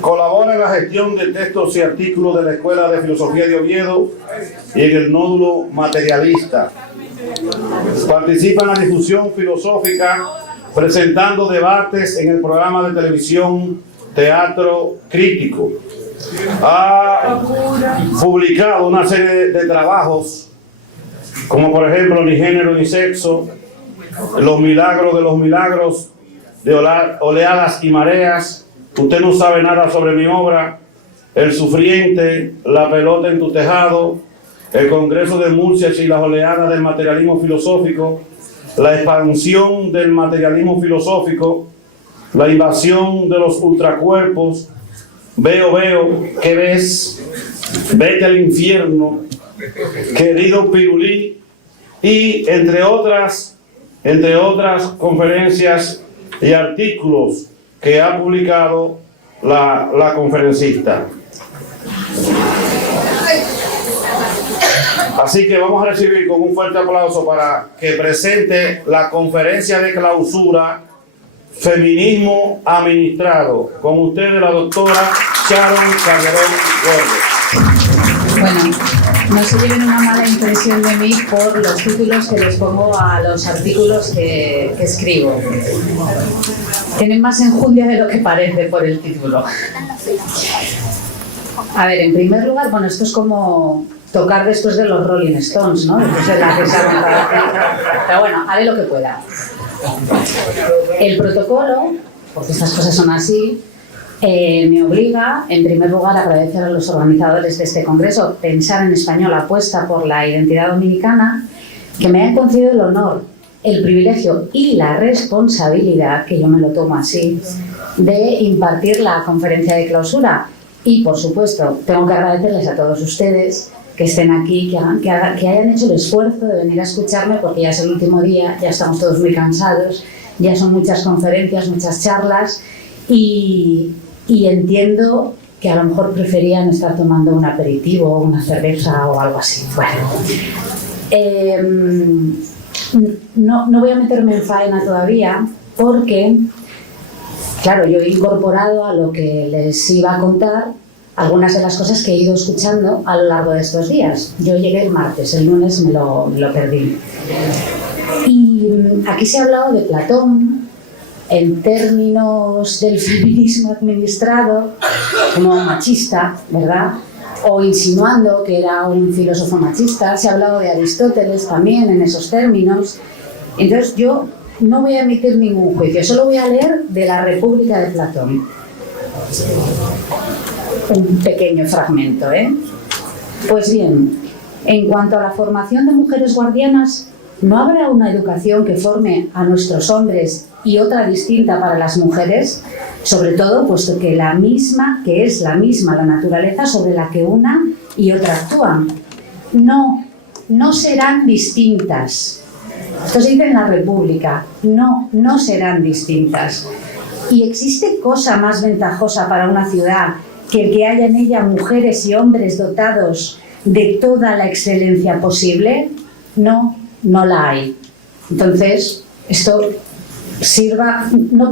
Colabora en la gestión de textos y artículos de la Escuela de Filosofía de Oviedo y en el nódulo materialista. Participa en la difusión filosófica presentando debates en el programa de televisión Teatro Crítico. Ha publicado una serie de trabajos como por ejemplo Ni género ni sexo, Los milagros de oleadas y mareas, Usted no sabe nada sobre mi obra, El sufriente, La pelota en tu tejado, El Congreso de Murcia y las oleadas del materialismo filosófico, La expansión del materialismo filosófico, La invasión de los ultracuerpos, Veo, ¿qué ves? Vete al infierno, Querido Pirulí, y entre otras conferencias y artículos que ha publicado la conferencista. Así que vamos a recibir con un fuerte aplauso para que presente la conferencia de clausura Feminismo Administrado. Con ustedes la doctora Sharon Calderón Gordo. Bueno, no se lleven una mala impresión de mí por los títulos que les pongo a los artículos que escribo. Tienen más enjundia de lo que parece por el título. A ver, en primer lugar, bueno, esto es como tocar después de los Rolling Stones, ¿no? Pero bueno, haré lo que pueda. El protocolo, porque estas cosas son así, me obliga, en primer lugar, a agradecer a los organizadores de este congreso, Pensar en Español, apuesta por la identidad dominicana, que me hayan concedido el honor, el privilegio y la responsabilidad, que yo me lo tomo así, de impartir la conferencia de clausura. Y, por supuesto, tengo que agradecerles a todos ustedes que estén aquí, que hayan hecho el esfuerzo de venir a escucharme, porque ya es el último día, ya estamos todos muy cansados, ya son muchas conferencias, muchas charlas, y entiendo que a lo mejor preferían estar tomando un aperitivo, una cerveza o algo así. Bueno, no voy a meterme en faena todavía, porque, claro, yo he incorporado a lo que les iba a contar algunas de las cosas que he ido escuchando a lo largo de estos días. Yo llegué el martes, el lunes me lo perdí. Y aquí se ha hablado de Platón en términos del feminismo administrado como machista, ¿verdad? O insinuando que era un filósofo machista. Se ha hablado de Aristóteles también en esos términos. Entonces yo no voy a emitir ningún juicio, solo voy a leer de la República de Platón. Un pequeño fragmento, ¿eh? Pues bien, en cuanto a la formación de mujeres guardianas, ¿no habrá una educación que forme a nuestros hombres y otra distinta para las mujeres? Sobre todo, puesto que es la misma la naturaleza sobre la que una y otra actúan. No serán distintas. Esto se dice en la República. No serán distintas. ¿Y existe cosa más ventajosa para una ciudad que el que haya en ella mujeres y hombres dotados de toda la excelencia posible? No la hay. Entonces, esto sirva no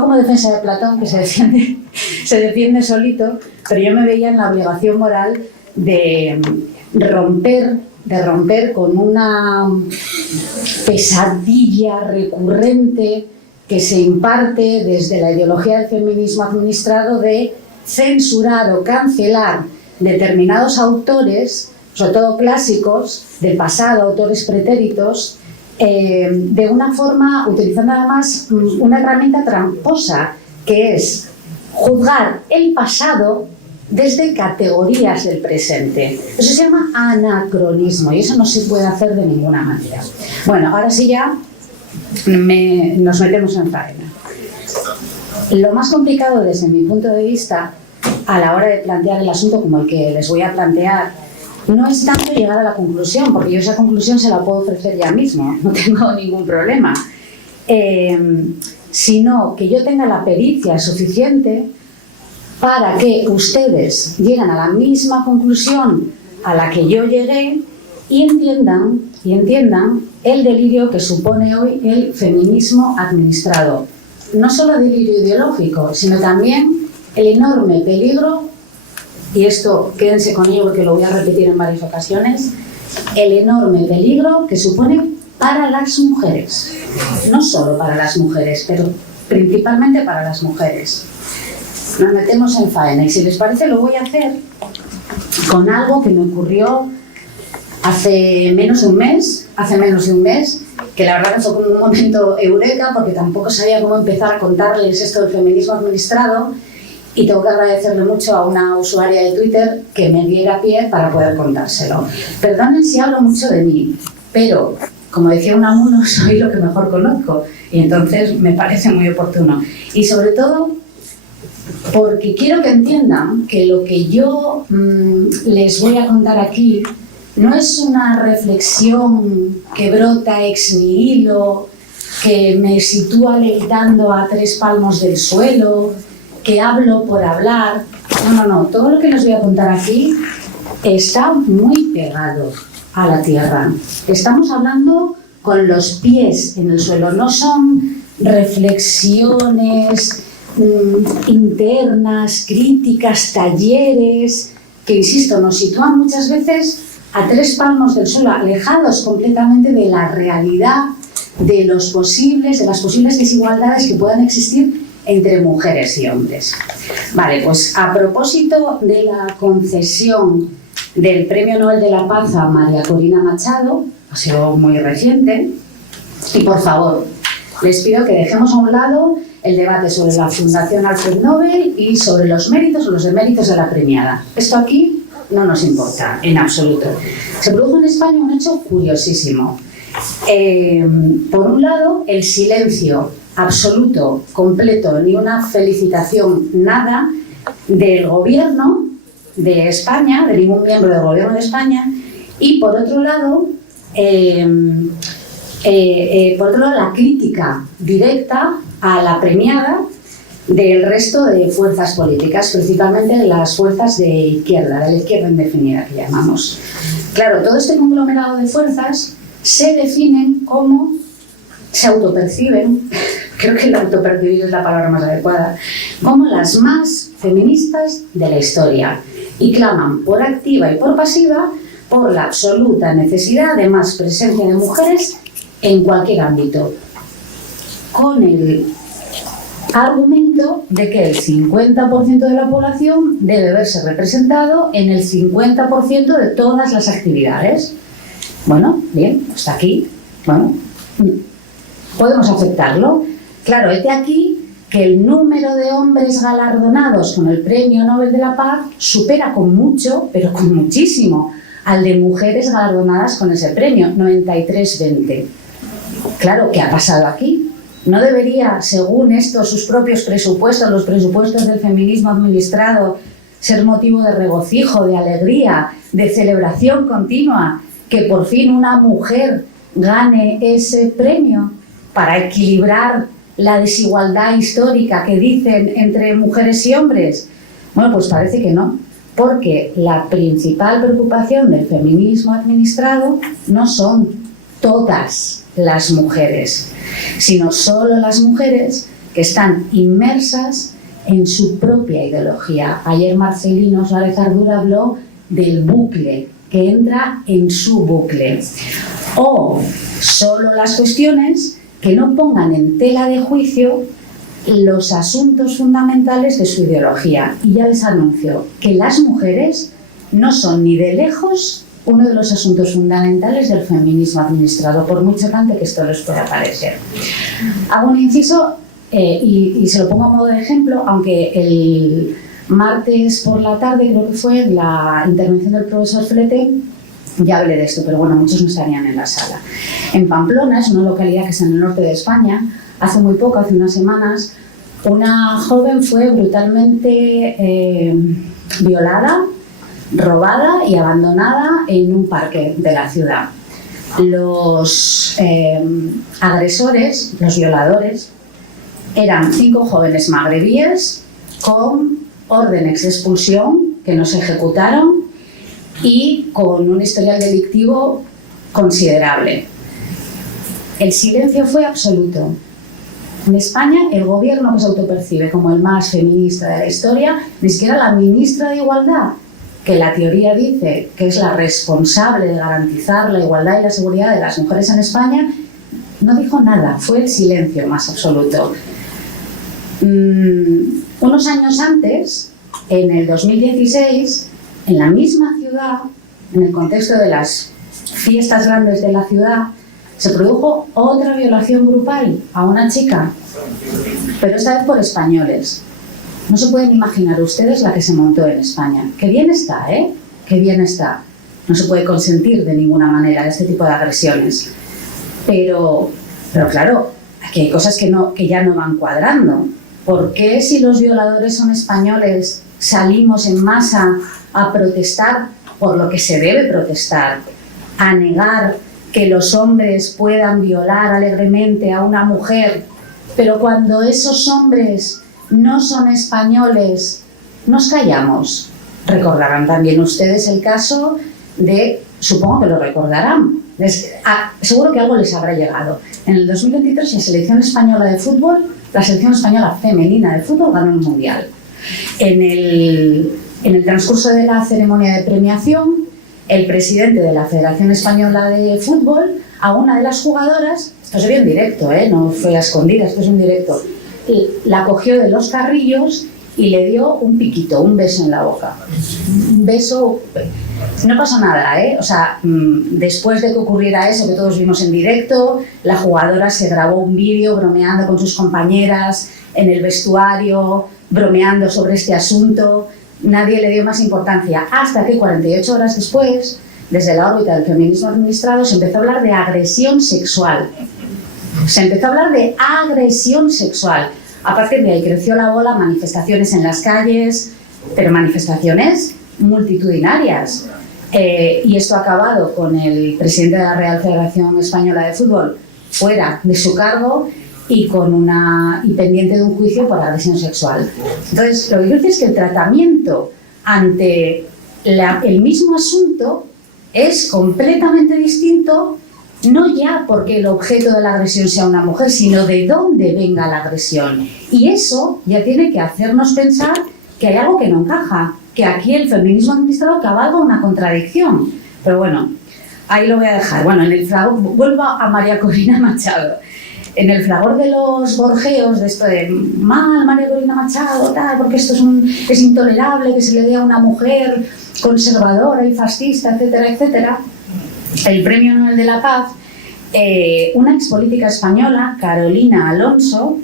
como defensa de Platón, que se defiende solito, pero yo me veía en la obligación moral de romper con una pesadilla recurrente que se imparte desde la ideología del feminismo administrado de censurar o cancelar determinados autores, sobre todo clásicos, del pasado, autores pretéritos, de una forma, utilizando además una herramienta tramposa, que es juzgar el pasado desde categorías del presente. Eso se llama anacronismo y eso no se puede hacer de ninguna manera. Bueno, ahora sí ya nos metemos en faena. Lo más complicado desde mi punto de vista a la hora de plantear el asunto como el que les voy a plantear no es tanto llegar a la conclusión, porque yo esa conclusión se la puedo ofrecer ya mismo, no tengo ningún problema, sino que yo tenga la pericia suficiente para que ustedes lleguen a la misma conclusión a la que yo llegué y entiendan el delirio que supone hoy el feminismo administrado. No solo delirio ideológico, sino también el enorme peligro, y esto quédense con ello porque lo voy a repetir en varias ocasiones, el enorme peligro que supone para las mujeres, no solo para las mujeres, pero principalmente para las mujeres. Nos metemos en faena y si les parece lo voy a hacer con algo que me ocurrió hace menos de un mes, que la verdad fue como un momento eureka porque tampoco sabía cómo empezar a contarles esto del feminismo administrado y tengo que agradecerle mucho a una usuaria de Twitter que me diera pie para poder contárselo. Perdonen si hablo mucho de mí, pero como decía Unamuno, soy lo que mejor conozco y entonces me parece muy oportuno. Y sobre todo porque quiero que entiendan que lo que yo les voy a contar aquí no es una reflexión que brota ex nihilo, que me sitúa levitando a 3 palmos del suelo, que hablo por hablar. No. Todo lo que les voy a contar aquí está muy pegado a la tierra. Estamos hablando con los pies en el suelo. No son reflexiones internas, críticas, talleres, que, insisto, nos sitúan muchas veces a 3 palmos del suelo, alejados completamente de la realidad, de las posibles desigualdades que puedan existir entre mujeres y hombres. Vale, pues a propósito de la concesión del Premio Nobel de la Paz a María Corina Machado, ha sido muy reciente, y por favor, les pido que dejemos a un lado el debate sobre la Fundación Alfred Nobel y sobre los méritos o los deméritos de la premiada. Esto aquí no nos importa, en absoluto. Se produjo en España un hecho curiosísimo. Por un lado, el silencio absoluto, completo, ni una felicitación, nada, del gobierno de España, de ningún miembro del gobierno de España, y por otro lado, la crítica directa a la premiada del resto de fuerzas políticas, principalmente de las fuerzas de izquierda, de la izquierda indefinida que llamamos. Claro, todo este conglomerado de fuerzas se definen como, se autoperciben, creo que el autopercibir es la palabra más adecuada, como las más feministas de la historia y claman por activa y por pasiva por la absoluta necesidad de más presencia de mujeres en cualquier ámbito, con el argumento de que el 50% de la población debe verse representado en el 50% de todas las actividades. Bueno, bien, hasta aquí, bueno, podemos aceptarlo. Claro, hete aquí que el número de hombres galardonados con el Premio Nobel de la Paz supera con mucho, pero con muchísimo, al de mujeres galardonadas con ese premio, 93-20. Claro, ¿qué ha pasado aquí? ¿No debería, según estos, sus propios presupuestos, los presupuestos del feminismo administrado, ser motivo de regocijo, de alegría, de celebración continua, que por fin una mujer gane ese premio para equilibrar la desigualdad histórica que dicen entre mujeres y hombres? Bueno, pues parece que no, porque la principal preocupación del feminismo administrado no son todas las mujeres, sino solo las mujeres que están inmersas en su propia ideología. Ayer Marcelino Suárez Ardura habló del bucle, que entra en su bucle. O solo las cuestiones que no pongan en tela de juicio los asuntos fundamentales de su ideología. Y ya les anuncio que las mujeres no son ni de lejos uno de los asuntos fundamentales del feminismo administrado, por muy chocante que esto les pueda parecer. Hago un inciso y se lo pongo a modo de ejemplo, aunque el martes por la tarde, creo que fue, la intervención del profesor Flete, ya hablé de esto, pero bueno, muchos no estarían en la sala. En Pamplona, es una localidad que está en el norte de España, hace muy poco, hace unas semanas, una joven fue brutalmente violada, robada y abandonada en un parque de la ciudad. Los agresores, los violadores, eran 5 jóvenes magrebíes con órdenes de expulsión que no se ejecutaron y con un historial delictivo considerable. El silencio fue absoluto. En España, el gobierno que se autopercibe como el más feminista de la historia, ni siquiera la ministra de Igualdad, que la teoría dice que es la responsable de garantizar la igualdad y la seguridad de las mujeres en España, no dijo nada, fue el silencio más absoluto. Unos años antes, en el 2016, en la misma ciudad, en el contexto de las fiestas grandes de la ciudad, se produjo otra violación grupal a una chica, pero esta vez por españoles. No se pueden imaginar ustedes la que se montó en España. ¡Qué bien está, eh! ¡Qué bien está! No se puede consentir de ninguna manera este tipo de agresiones. Pero claro, aquí hay cosas que ya no van cuadrando. ¿Por qué, si los violadores son españoles, salimos en masa a protestar por lo que se debe protestar? A negar que los hombres puedan violar alegremente a una mujer, pero cuando esos hombres no son españoles, nos callamos. Recordarán también ustedes el caso de, supongo que lo recordarán, seguro que algo les habrá llegado. En el 2023 la selección española de fútbol, la selección española femenina de fútbol ganó el mundial. En el transcurso de la ceremonia de premiación, el presidente de la Federación Española de Fútbol, a una de las jugadoras, esto se vio en directo, no fue a escondidas, esto es en directo, la cogió de los carrillos y le dio un piquito, un beso en la boca. Un beso. No pasó nada, O sea, después de que ocurriera eso, que todos vimos en directo, la jugadora se grabó un vídeo bromeando con sus compañeras en el vestuario, bromeando sobre este asunto. Nadie le dio más importancia, hasta que 48 horas después, desde la órbita del feminismo administrado, se empezó a hablar de agresión sexual. Se empezó a hablar de agresión sexual. A partir de ahí creció la bola, manifestaciones en las calles, pero manifestaciones multitudinarias. Y esto ha acabado con el presidente de la Real Federación Española de Fútbol fuera de su cargo y pendiente de un juicio por agresión sexual. Entonces, lo que quiero decir es que el tratamiento ante el mismo asunto es completamente distinto, no ya porque el objeto de la agresión sea una mujer, sino de dónde venga la agresión. Y eso ya tiene que hacernos pensar que hay algo que no encaja, que aquí el feminismo administrado cabalga una contradicción. Pero bueno, ahí lo voy a dejar. Bueno, vuelvo a María Corina Machado. En el fragor de los gorjeos, de esto de mal María Corina Machado, tal, porque esto es intolerable que se le dé a una mujer conservadora y fascista, etcétera, etcétera, el Premio Nobel de la Paz, una expolítica española, Carolina Alonso,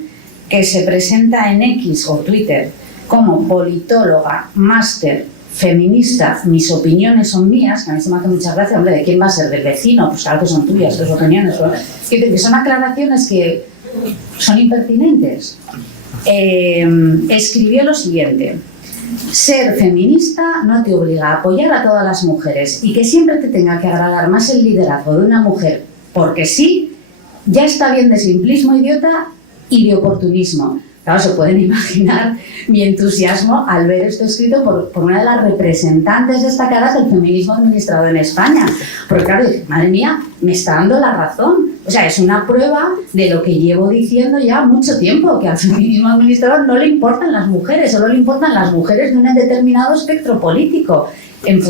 que se presenta en X o Twitter como politóloga, máster, feminista, mis opiniones son mías, que a mí se me hace muchas gracias, hombre, ¿de quién va a ser? ¿Del vecino? Pues claro que son tuyas, tus opiniones. Que son aclaraciones que son impertinentes. Escribió lo siguiente: ser feminista no te obliga a apoyar a todas las mujeres, y que siempre te tenga que agradar más el liderazgo de una mujer porque sí, ya está bien de simplismo idiota y de oportunismo. Claro, se pueden imaginar mi entusiasmo al ver esto escrito por una de las representantes destacadas del feminismo administrado en España. Porque claro, dije, madre mía, me está dando la razón. O sea, es una prueba de lo que llevo diciendo ya mucho tiempo, que al feminismo administrado no le importan las mujeres, solo le importan las mujeres de un determinado espectro político, en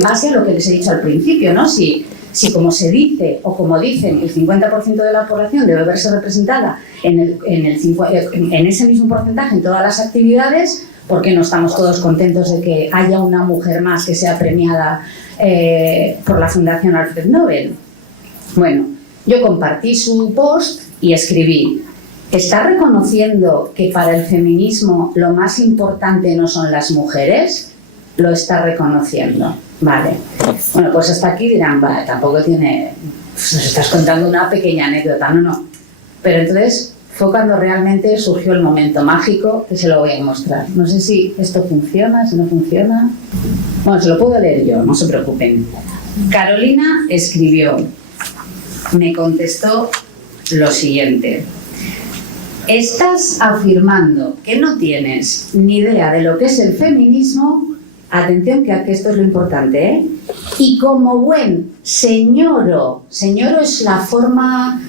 base a lo que les he dicho al principio, ¿no? Si como se dice, o como dicen, el 50% de la población debe verse representada en ese mismo porcentaje en todas las actividades, ¿por qué no estamos todos contentos de que haya una mujer más que sea premiada por la Fundación Alfred Nobel? Bueno, yo compartí su post y escribí: ¿está reconociendo que para el feminismo lo más importante no son las mujeres? Lo está reconociendo. Vale. Bueno, pues hasta aquí dirán, vale, tampoco tiene... Pues nos estás contando una pequeña anécdota, no. Pero entonces fue cuando realmente surgió el momento mágico, que se lo voy a mostrar. No sé si esto funciona, si no funciona... Bueno, se lo puedo leer yo, no se preocupen. Carolina escribió, me contestó lo siguiente: estás afirmando que no tienes ni idea de lo que es el feminismo. Atención, que esto es lo importante, y como buen señoro es la forma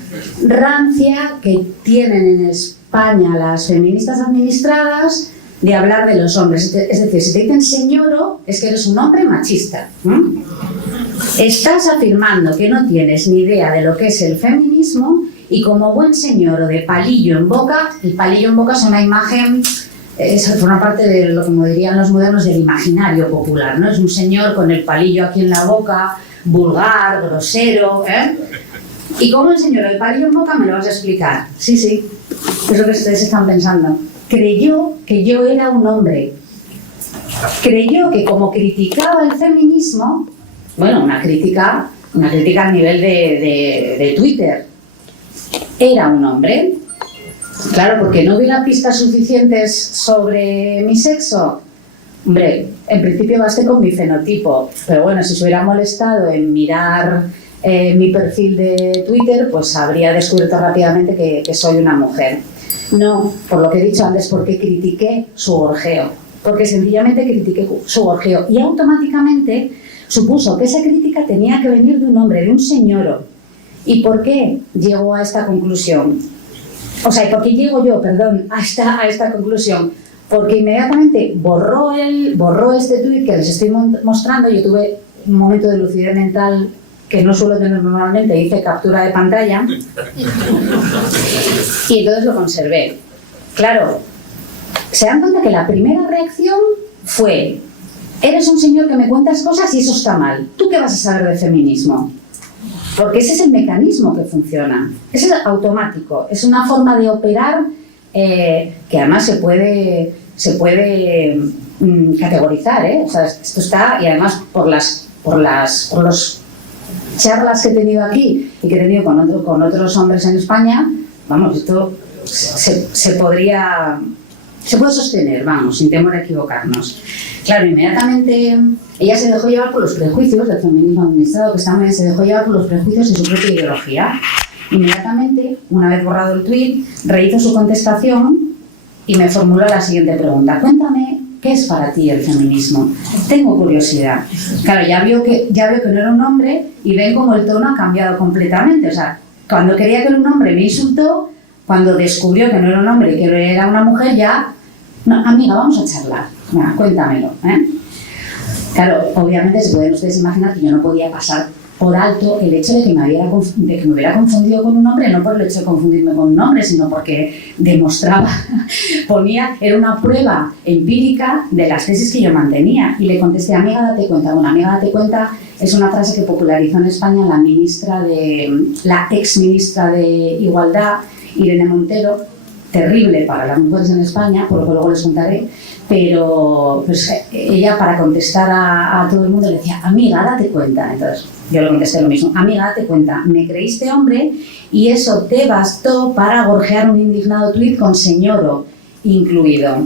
rancia que tienen España las feministas administradas de hablar de los hombres. Es decir, si te dicen señoro, es que eres un hombre machista. Estás afirmando que no tienes ni idea de lo que es el feminismo y como buen señoro de palillo en boca, el palillo en boca es una imagen, forma parte de lo como dirían los modernos del imaginario popular, ¿no? Es un señor con el palillo aquí en la boca, vulgar, grosero, ¿eh? Y como el señor del palillo en boca me lo vas a explicar. Sí, sí, es lo que ustedes están pensando. Creyó que yo era un hombre. Creyó que como criticaba el feminismo, bueno, una crítica a nivel de Twitter, era un hombre. Claro, porque no hubiera pistas suficientes sobre mi sexo. Hombre, en principio basté con mi fenotipo, pero bueno, si se hubiera molestado en mirar mi perfil de Twitter, pues habría descubierto rápidamente que soy una mujer. No, por lo que he dicho antes, porque critiqué su gorjeo. Porque sencillamente critiqué su gorjeo y automáticamente supuso que esa crítica tenía que venir de un hombre, de un señoro. ¿Y por qué llegó a esta conclusión? O sea, ¿por qué llego yo, perdón, a esta conclusión? Porque inmediatamente borró este tuit que les estoy mostrando. Yo tuve un momento de lucidez mental que no suelo tener normalmente, hice captura de pantalla y entonces lo conservé. Claro, se dan cuenta que la primera reacción fue: eres un señor que me cuentas cosas y eso está mal. ¿Tú qué vas a saber de feminismo? Porque ese es el mecanismo que funciona. Ese es automático. Es una forma de operar que además se puede categorizar, ¿eh? O sea, esto está, y además por los charlas que he tenido aquí y que he tenido con otros hombres en España, vamos, esto se puede sostener, vamos, sin temor a equivocarnos. Claro, inmediatamente ella se dejó llevar por los prejuicios del feminismo administrado, que está muy bien, se dejó llevar por los prejuicios de su propia ideología. Inmediatamente, una vez borrado el tuit, rehizo su contestación y me formuló la siguiente pregunta: cuéntame, ¿qué es para ti el feminismo? Tengo curiosidad. Claro, ya veo que no era un hombre y ven como el tono ha cambiado completamente. O sea, cuando quería que era un hombre me insultó, cuando descubrió que no era un hombre y que era una mujer ya... No, amiga, vamos a charlar. Mira, cuéntamelo, ¿eh? Claro, obviamente se pueden ustedes imaginar que yo no podía pasar por alto el hecho de que me hubiera confundido con un hombre, no por el hecho de confundirme con un hombre, sino porque demostraba, era una prueba empírica de las tesis que yo mantenía. Y le contesté: amiga, date cuenta. Bueno, amiga, date cuenta es una frase que popularizó en España la ex ministra de Igualdad, Irene Montero, terrible para las mujeres en España, por lo que luego les contaré, pero pues, ella, para contestar a todo el mundo, le decía: amiga, date cuenta. Entonces yo le contesté lo mismo: amiga, date cuenta, me creíste hombre y eso te bastó para gorjear un indignado tuit con señoro incluido.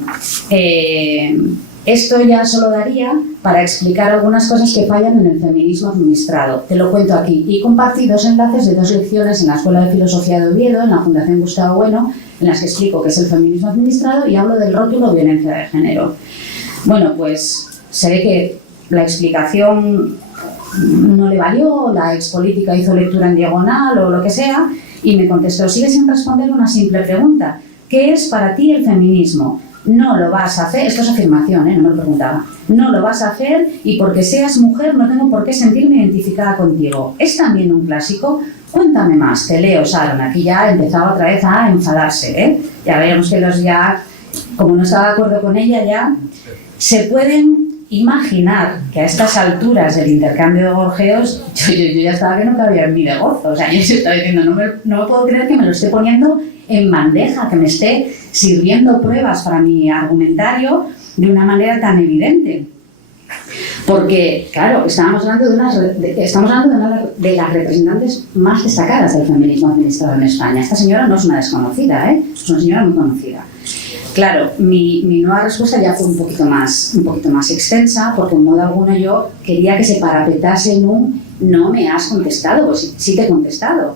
Esto ya solo daría para explicar algunas cosas que fallan en el feminismo administrado. Te lo cuento aquí. Y compartí 2 enlaces de 2 lecciones en la Escuela de Filosofía de Oviedo, en la Fundación Gustavo Bueno, en las que explico qué es el feminismo administrado y hablo del rótulo violencia de género. Bueno, pues se ve que la explicación no le valió, la expolítica hizo lectura en diagonal o lo que sea, y me contestó: sigue sin responder una simple pregunta. ¿Qué es para ti el feminismo? No lo vas a hacer, esto es afirmación, no me lo preguntaba. No lo vas a hacer y porque seas mujer no tengo por qué sentirme identificada contigo. ¿Es también un clásico? Cuéntame más, te leo, Sharon. Aquí ya empezaba otra vez a enfadarse, ¿eh? Ya veíamos que como no estaba de acuerdo con ella, ya se pueden imaginar que a estas alturas del intercambio de gorjeos yo ya estaba que no cabía en mí de gozo. O sea, yo estaba diciendo, no me puedo creer que me lo esté poniendo en bandeja, que me esté sirviendo pruebas para mi argumentario de una manera tan evidente. Porque, claro, estamos hablando de una de las representantes más destacadas del feminismo administrado en España. Esta señora no es una desconocida, es una señora muy conocida. Claro, mi nueva respuesta ya fue un poquito más extensa, porque en modo alguno yo quería que se parapetase en un no me has contestado, pues sí te he contestado.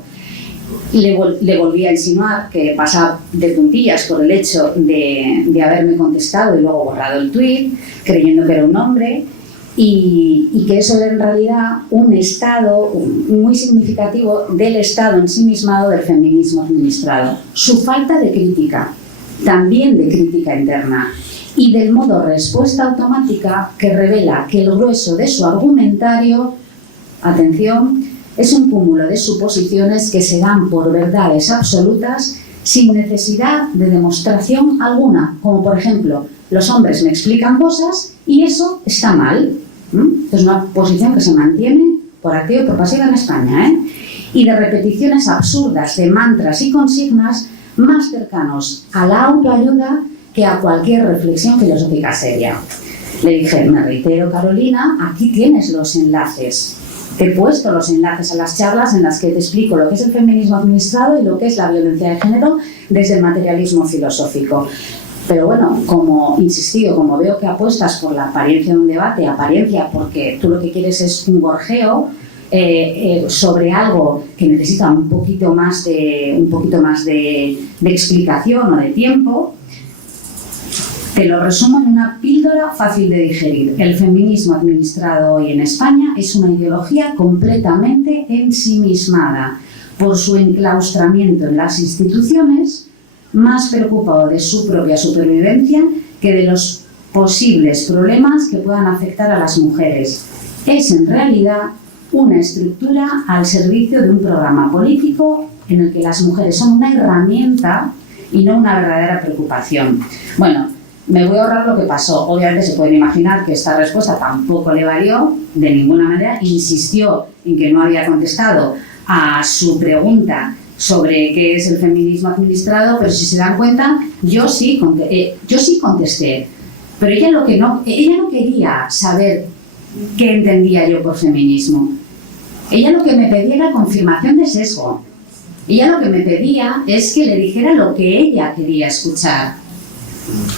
Le volví a insinuar que pasaba de puntillas por el hecho de haberme contestado y luego borrado el tuit, creyendo que era un hombre, y que eso era en realidad un estado muy significativo del estado ensimismado del feminismo administrado. Su falta de crítica. también de crítica interna y del modo respuesta automática que revela que el grueso de su argumentario, atención, es un cúmulo de suposiciones que se dan por verdades absolutas sin necesidad de demostración alguna, como por ejemplo, los hombres me explican cosas y eso está mal. Es una posición que se mantiene por activa y por pasiva en España, y de repeticiones absurdas de mantras y consignas más cercanos a la autoayuda que a cualquier reflexión filosófica seria. Le dije, me reitero, Carolina, aquí tienes los enlaces. Te he puesto los enlaces a las charlas en las que te explico lo que es el feminismo administrado y lo que es la violencia de género desde el materialismo filosófico. Pero bueno, como insistido, como veo que apuestas por la apariencia de un debate, apariencia porque tú lo que quieres es un gorjeo sobre algo que necesita un poquito más de explicación o de tiempo, te lo resumo en una píldora fácil de digerir. El feminismo administrado hoy en España es una ideología completamente ensimismada por su enclaustramiento en las instituciones, más preocupado de su propia supervivencia que de los posibles problemas que puedan afectar a las mujeres. Es en realidad una estructura al servicio de un programa político en el que las mujeres son una herramienta y no una verdadera preocupación. Bueno, me voy a ahorrar lo que pasó. Obviamente se pueden imaginar que esta respuesta tampoco le valió de ninguna manera. Insistió en que no había contestado a su pregunta sobre qué es el feminismo administrado, pero si se dan cuenta, yo sí contesté. Pero ella no quería saber qué entendía yo por feminismo. Ella lo que me pedía era confirmación de sesgo. Ella lo que me pedía es que le dijera lo que ella quería escuchar.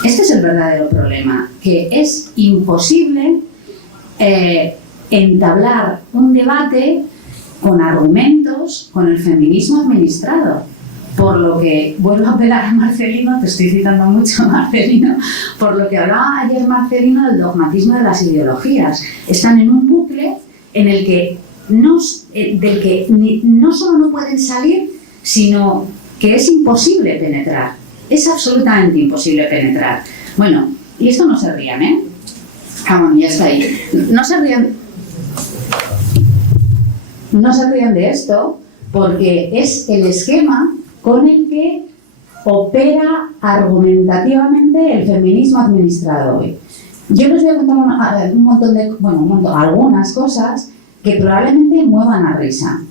Este es el verdadero problema, que es imposible entablar un debate con argumentos con el feminismo administrado. Por lo que vuelvo a apelar a Marcelino, te estoy citando mucho a Marcelino, por lo que hablaba ayer Marcelino del dogmatismo de las ideologías. Están en un bucle en el que del que no solo no pueden salir, sino que es imposible penetrar. Es absolutamente imposible penetrar. Bueno, y esto no se rían, ¿eh? Ah, bueno, ya está ahí. No se rían de esto, porque es el esquema con el que opera argumentativamente el feminismo administrado hoy. Yo les voy a contar algunas cosas que probablemente muevan a risa,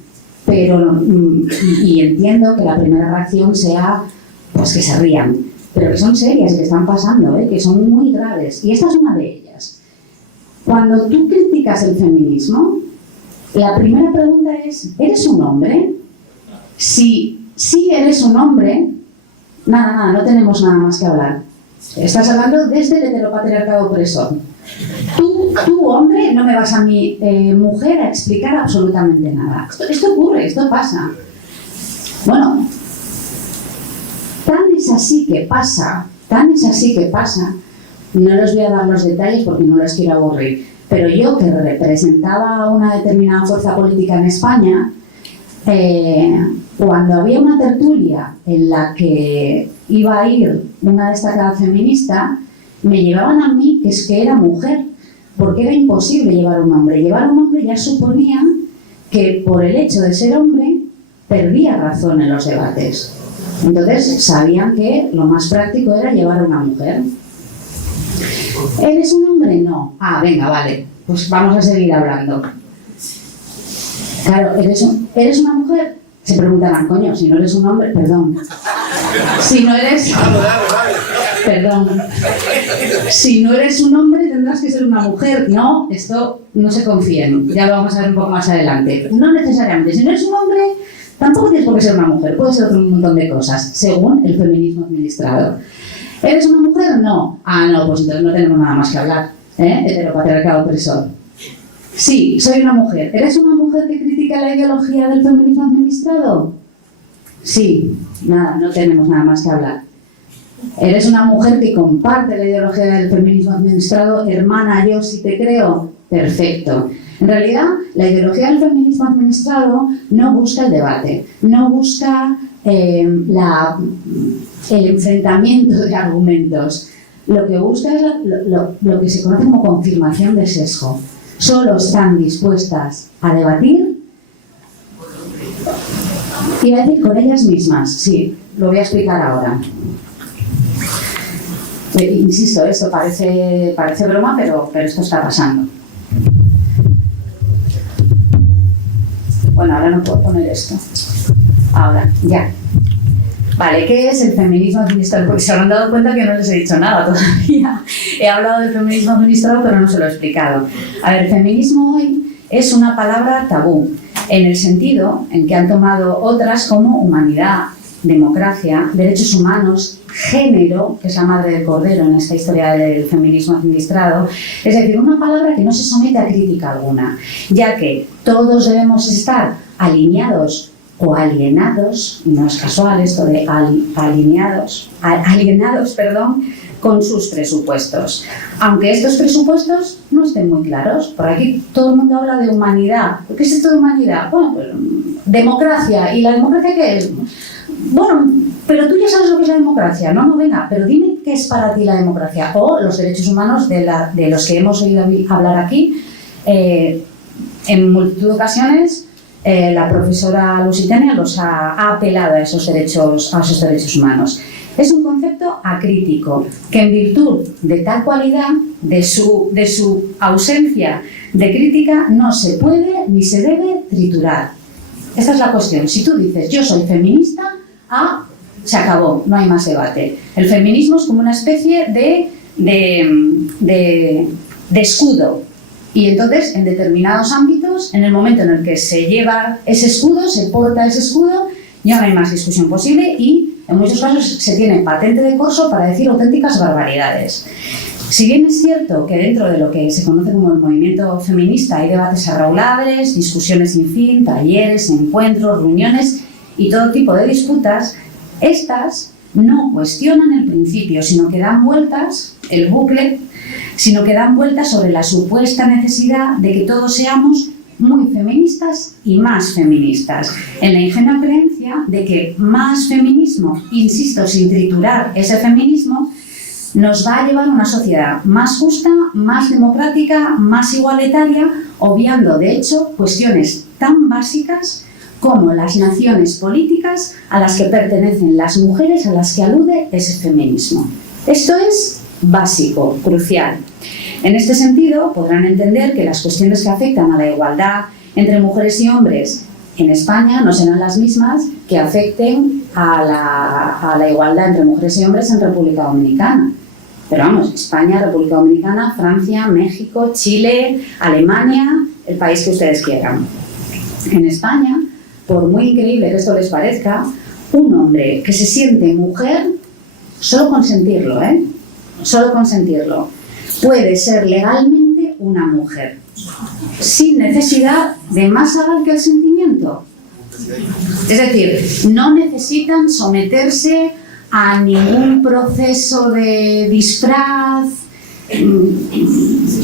pero y entiendo que la primera reacción sea pues que se rían, pero que son serias, que están pasando, que son muy graves, y esta es una de ellas. Cuando tú criticas el feminismo, la primera pregunta es, ¿eres un hombre? Si eres un hombre, nada, no tenemos nada más que hablar. Estás hablando desde el heteropatriarcado opresor. Tú, hombre, no me vas a mi mujer a explicar absolutamente nada. Esto ocurre, esto pasa. Bueno, tan es así que pasa, no les voy a dar los detalles porque no les quiero aburrir, pero yo que representaba una determinada fuerza política en España, cuando había una tertulia en la que iba a ir una destacada feminista, me llevaban a mí que es que era mujer, porque era imposible llevar un hombre. Llevar un hombre ya suponía que por el hecho de ser hombre perdía razón en los debates. Entonces sabían que lo más práctico era llevar a una mujer. ¿Eres un hombre? No. Ah, venga, vale, pues vamos a seguir hablando. Claro, ¿eres una mujer? Se preguntarán, coño, si no eres un hombre, perdón. Si no eres... Perdón. Si no eres un hombre, tendrás que ser una mujer. No, esto no se confíen. Ya lo vamos a ver un poco más adelante. No necesariamente. Si no eres un hombre, tampoco tienes por qué ser una mujer. Puede ser otro montón de cosas, según el feminismo administrado. ¿Eres una mujer? No. Ah, no, pues entonces no tenemos nada más que hablar. Heteropatriarcado opresor. Sí, soy una mujer. ¿Eres una mujer que critica la ideología del feminismo administrado? Sí, nada, no tenemos nada más que hablar. ¿Eres una mujer que comparte la ideología del feminismo administrado? Hermana, yo sí te creo. Perfecto. En realidad, la ideología del feminismo administrado no busca el debate, no busca el enfrentamiento de argumentos. Lo que busca es lo que se conoce como confirmación de sesgo. Solo están dispuestas a debatir y a decir con ellas mismas. Sí, lo voy a explicar ahora. Insisto, esto parece broma, pero esto está pasando. Bueno, ahora no puedo poner esto. Ahora, ya. Vale, ¿qué es el feminismo administrado? Porque se habrán dado cuenta que no les he dicho nada todavía. He hablado del feminismo administrado, pero no se lo he explicado. A ver, feminismo hoy es una palabra tabú, en el sentido en que han tomado otras como humanidad, democracia, derechos humanos, género, que es la madre del cordero en esta historia del feminismo administrado, es decir, una palabra que no se somete a crítica alguna, ya que todos debemos estar alineados o alienados, y no es casual esto de alienados, con sus presupuestos. Aunque estos presupuestos no estén muy claros, por aquí todo el mundo habla de humanidad. ¿Qué es esto de humanidad? Bueno, pues democracia. ¿Y la democracia qué es? Bueno, pero tú ya sabes lo que es la democracia. No, venga, pero dime qué es para ti la democracia. O los derechos humanos de los que hemos oído hablar aquí en multitud de ocasiones. La profesora Lusitania los ha apelado a esos derechos humanos. Es un concepto acrítico que, en virtud de tal cualidad, de su ausencia de crítica, no se puede ni se debe triturar. Esta es la cuestión. Si tú dices yo soy feminista, se acabó, no hay más debate. El feminismo es como una especie de escudo. Y entonces, en determinados ámbitos, en el momento en el que se lleva ese escudo, se porta ese escudo, ya no hay más discusión posible y, en muchos casos, se tiene patente de corso para decir auténticas barbaridades. Si bien es cierto que dentro de lo que se conoce como el movimiento feminista hay debates arraulables, discusiones sin fin, talleres, encuentros, reuniones y todo tipo de disputas, estas no cuestionan el principio, sino que dan vueltas, el bucle, sino que dan vueltas sobre la supuesta necesidad de que todos seamos muy feministas y más feministas, en la ingenua creencia de que más feminismo, insisto, sin triturar ese feminismo, nos va a llevar a una sociedad más justa, más democrática, más igualitaria, obviando, de hecho, cuestiones tan básicas como las naciones políticas a las que pertenecen las mujeres a las que alude ese feminismo. Esto es básico, crucial. En este sentido, podrán entender que las cuestiones que afectan a la igualdad entre mujeres y hombres en España no serán las mismas que afecten a la igualdad entre mujeres y hombres en República Dominicana. Pero vamos, España, República Dominicana, Francia, México, Chile, Alemania, el país que ustedes quieran. En España, por muy increíble que esto les parezca, un hombre que se siente mujer, solo consentirlo, puede ser legalmente una mujer, sin necesidad de más aval que el sentimiento. Es decir, no necesitan someterse a ningún proceso de disfraz,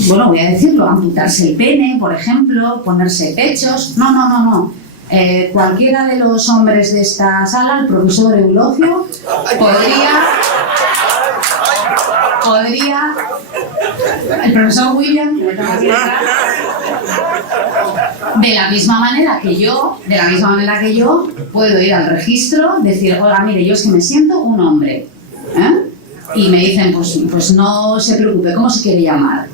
bueno, voy a decirlo, amputarse el pene, por ejemplo, ponerse pechos. No. Cualquiera de los hombres de esta sala, el profesor Eulogio, podría, el profesor William, de la misma manera que yo, puedo ir al registro, decir, oiga, mire, yo es que me siento un hombre, y me dicen, pues no se preocupe, ¿cómo se quiere llamar?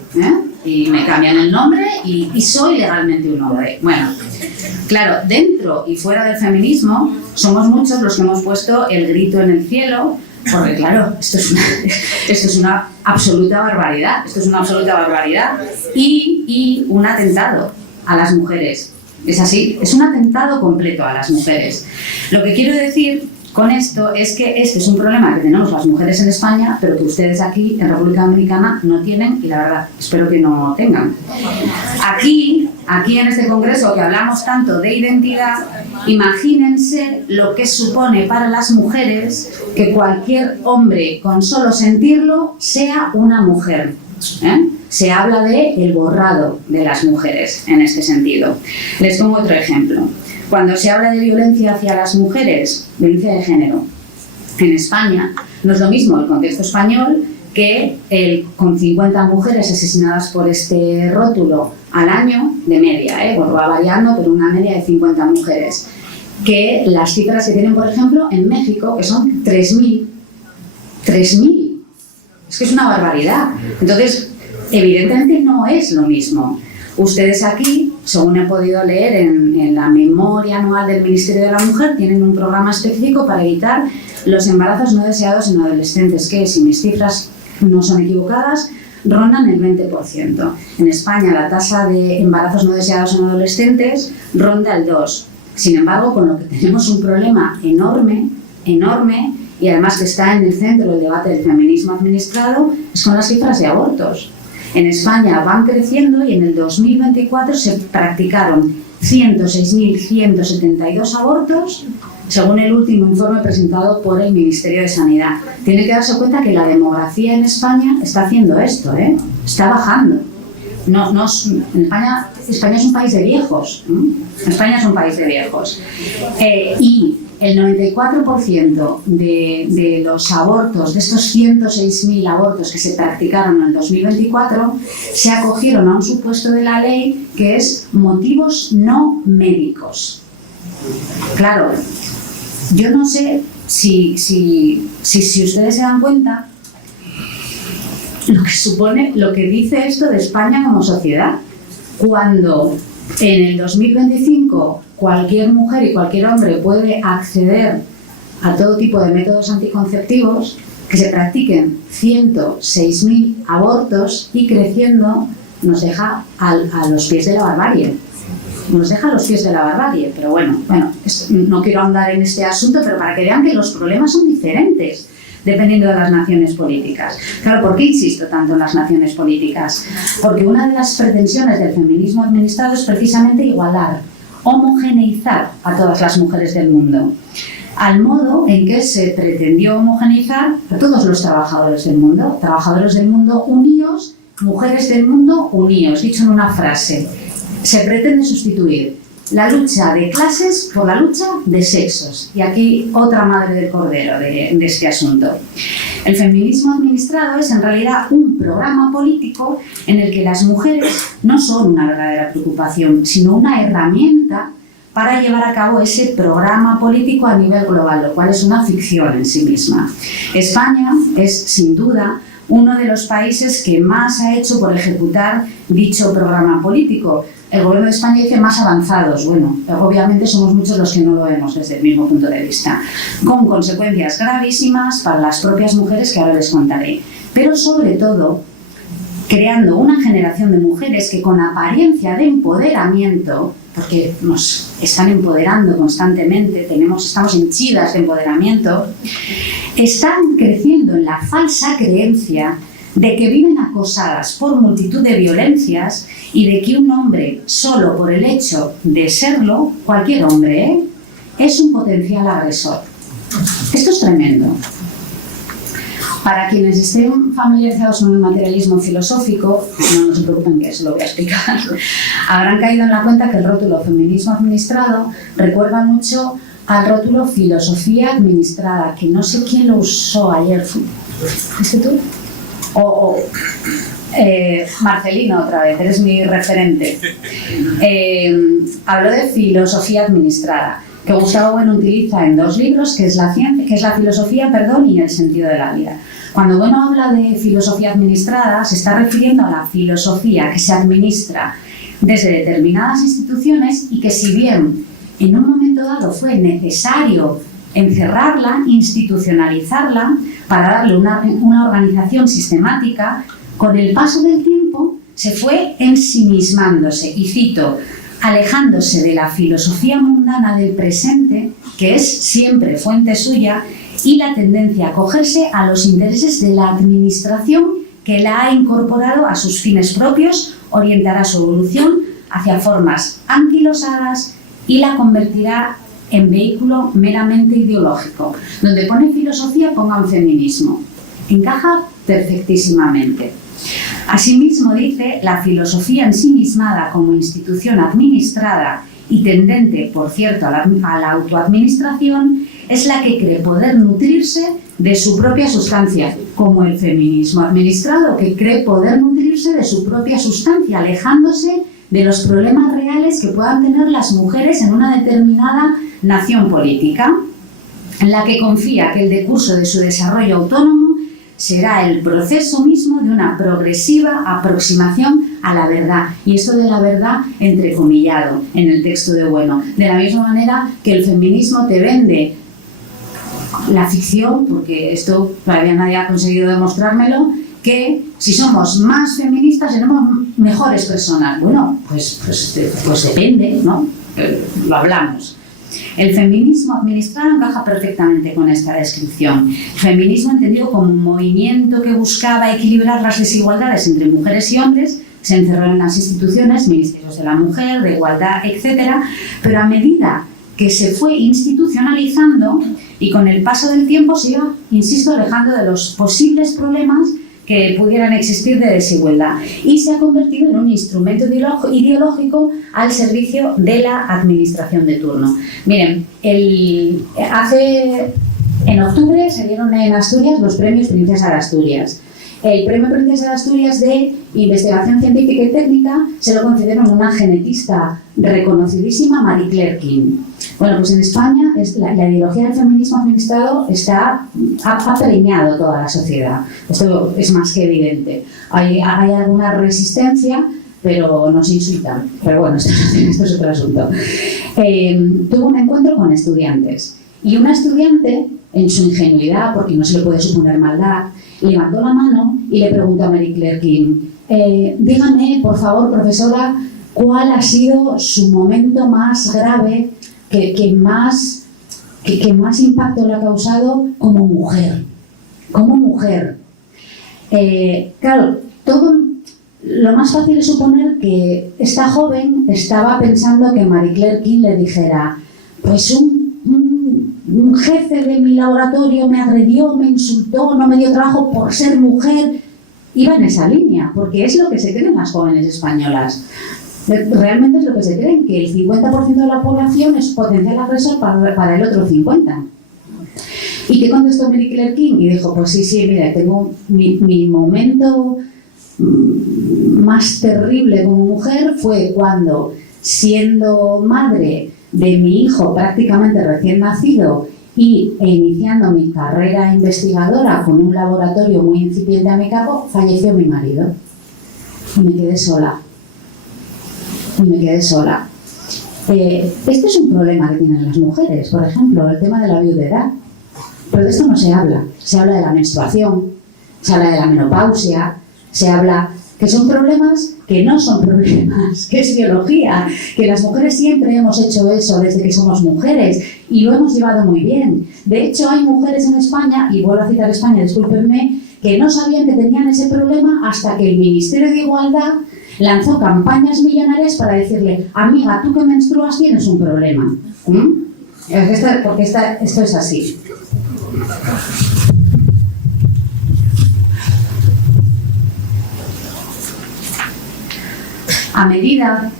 Y me cambian el nombre y soy legalmente un hombre. Bueno, claro, dentro y fuera del feminismo somos muchos los que hemos puesto el grito en el cielo, porque claro, esto es una absoluta barbaridad, y un atentado a las mujeres. Es así, es un atentado completo a las mujeres. Lo que quiero decir con esto es que este es un problema que tenemos las mujeres en España, pero que ustedes aquí en República Dominicana no tienen, y la verdad, espero que no tengan. Aquí en este congreso que hablamos tanto de identidad, imagínense lo que supone para las mujeres que cualquier hombre, con solo sentirlo, sea una mujer. Se habla de el borrado de las mujeres en este sentido. Les pongo otro ejemplo. Cuando se habla de violencia hacia las mujeres, violencia de género, en España. No es lo mismo el contexto español que con 50 mujeres asesinadas por este rótulo al año, de media, bueno, va variando, pero una media de 50 mujeres, que las cifras que tienen, por ejemplo, en México, que son 3.000. 3.000. Es que es una barbaridad. Entonces, evidentemente no es lo mismo. Ustedes aquí, según he podido leer en la memoria anual del Ministerio de la Mujer, tienen un programa específico para evitar los embarazos no deseados en adolescentes, que, si mis cifras no son equivocadas, rondan el 20%. En España la tasa de embarazos no deseados en adolescentes ronda el 2%. Sin embargo, con lo que tenemos un problema enorme, enorme, y además que está en el centro del debate del feminismo administrado, es con las cifras de abortos. En España van creciendo y en el 2024 se practicaron 106.172 abortos, según el último informe presentado por el Ministerio de Sanidad. Tiene que darse cuenta que la demografía en España está haciendo esto, está bajando. En España es un país de viejos. España es un país de viejos. Y el 94% de los abortos, de estos 106.000 abortos que se practicaron en el 2024, se acogieron a un supuesto de la ley que es motivos no médicos. Claro, yo no sé si ustedes se dan cuenta lo que supone, lo que dice esto de España como sociedad, cuando en el 2025 cualquier mujer y cualquier hombre puede acceder a todo tipo de métodos anticonceptivos, que se practiquen 106.000 abortos y creciendo, nos deja a los pies de la barbarie. Nos deja a los pies de la barbarie, pero bueno, no quiero ahondar en este asunto, pero para que vean que los problemas son diferentes dependiendo de las naciones políticas. Claro, ¿por qué insisto tanto en las naciones políticas? Porque una de las pretensiones del feminismo administrado es precisamente igualar, homogeneizar a todas las mujeres del mundo, al modo en que se pretendió homogeneizar a todos los trabajadores del mundo unidos, mujeres del mundo unidos. Dicho en una frase, se pretende sustituir la lucha de clases por la lucha de sexos. Y aquí otra madre del cordero de este asunto. El feminismo administrado es en realidad un programa político en el que las mujeres no son una verdadera preocupación, sino una herramienta para llevar a cabo ese programa político a nivel global, lo cual es una ficción en sí misma. España es, sin duda, uno de los países que más ha hecho por ejecutar dicho programa político. El gobierno de España dice más avanzados. Bueno, obviamente somos muchos los que no lo vemos desde el mismo punto de vista, con consecuencias gravísimas para las propias mujeres que ahora les contaré. Pero sobre todo, creando una generación de mujeres que con apariencia de empoderamiento, porque nos están empoderando constantemente, estamos henchidas de empoderamiento, están creciendo en la falsa creencia de que viven acosadas por multitud de violencias y de que un hombre, solo por el hecho de serlo, cualquier hombre, es un potencial agresor. Esto es tremendo. Para quienes estén familiarizados con el materialismo filosófico, no se preocupen que eso lo voy a explicar, habrán caído en la cuenta que el rótulo feminismo administrado recuerda mucho al rótulo filosofía administrada, que no sé quién lo usó ayer. ¿Fuiste tú? Marcelino, otra vez, eres mi referente. Hablo de filosofía administrada, que Gustavo Bueno utiliza en dos libros, que es la filosofía, y el sentido de la vida. Cuando Bueno habla de filosofía administrada, se está refiriendo a la filosofía que se administra desde determinadas instituciones y que, si bien en un momento dado fue necesario encerrarla, institucionalizarla, para darle una organización sistemática, con el paso del tiempo se fue ensimismándose, y cito, alejándose de la filosofía mundana del presente, que es siempre fuente suya, y la tendencia a acogerse a los intereses de la administración, que la ha incorporado a sus fines propios, orientará su evolución hacia formas anquilosadas y la convertirá en vehículo meramente ideológico. Donde pone filosofía, pongan feminismo. Encaja perfectísimamente. Asimismo, dice, la filosofía ensimismada como institución administrada y tendente, por cierto, a la autoadministración, es la que cree poder nutrirse de su propia sustancia, como el feminismo administrado, que cree poder nutrirse de su propia sustancia, alejándose de los problemas reales que puedan tener las mujeres en una determinada nación política, en la que confía que el decurso de su desarrollo autónomo será el proceso mismo de una progresiva aproximación a la verdad. Y esto de la verdad entrecomillado en el texto de Bueno. De la misma manera que el feminismo te vende la ficción, porque esto todavía nadie ha conseguido demostrármelo, que si somos más feministas seremos mejores personas. Bueno, pues depende, ¿no? Lo hablamos. El feminismo administrado encaja perfectamente con esta descripción. El feminismo entendido como un movimiento que buscaba equilibrar las desigualdades entre mujeres y hombres, se encerró en las instituciones, ministerios de la mujer, de igualdad, etc. Pero a medida que se fue institucionalizando y con el paso del tiempo se iba, insisto, alejando de los posibles problemas que pudieran existir de desigualdad y se ha convertido en un instrumento ideológico al servicio de la administración de turno. Miren, en octubre se dieron en Asturias los premios Princesa de Asturias. El premio Princesa de Asturias de Investigación Científica y Técnica se lo concedieron a una genetista reconocidísima, Marie Claire King. Bueno, pues en España la ideología del feminismo administrado ha preñado toda la sociedad. Esto es más que evidente. Hay alguna resistencia, pero nos insultan. Pero bueno, esto es otro asunto. Tuvo un encuentro con estudiantes y una estudiante, en su ingenuidad, porque no se le puede suponer maldad, levantó la mano y le preguntó a Marie Claire King: dígame, por favor, profesora, ¿cuál ha sido su momento más grave, que más impacto le ha causado como mujer? Como mujer. Claro, lo más fácil es suponer que esta joven estaba pensando que Marie Claire King le dijera: pues un jefe de mi laboratorio me agredió, me insultó, no me dio trabajo por ser mujer. Iba en esa línea, porque es lo que se creen las jóvenes españolas. Realmente es lo que se creen, que el 50% de la población es potencial agresor para el otro 50%. ¿Y qué contestó Marie Claire King? Y dijo: pues sí, mira, tengo mi momento más terrible como mujer fue cuando, siendo madre de mi hijo prácticamente recién nacido e iniciando mi carrera investigadora con un laboratorio muy incipiente a mi cargo, falleció mi marido y me quedé sola. Este es un problema que tienen las mujeres, por ejemplo, el tema de la viudedad. Pero de esto no se habla. Se habla de la menstruación, se habla de la menopausia, se habla que son problemas que no son problemas, que es biología, que las mujeres siempre hemos hecho eso desde que somos mujeres y lo hemos llevado muy bien. De hecho, hay mujeres en España, y vuelvo a citar España, discúlpenme, que no sabían que tenían ese problema hasta que el Ministerio de Igualdad lanzó campañas millonarias para decirle: amiga, tú que menstruas tienes un problema. Porque esto es así. A medida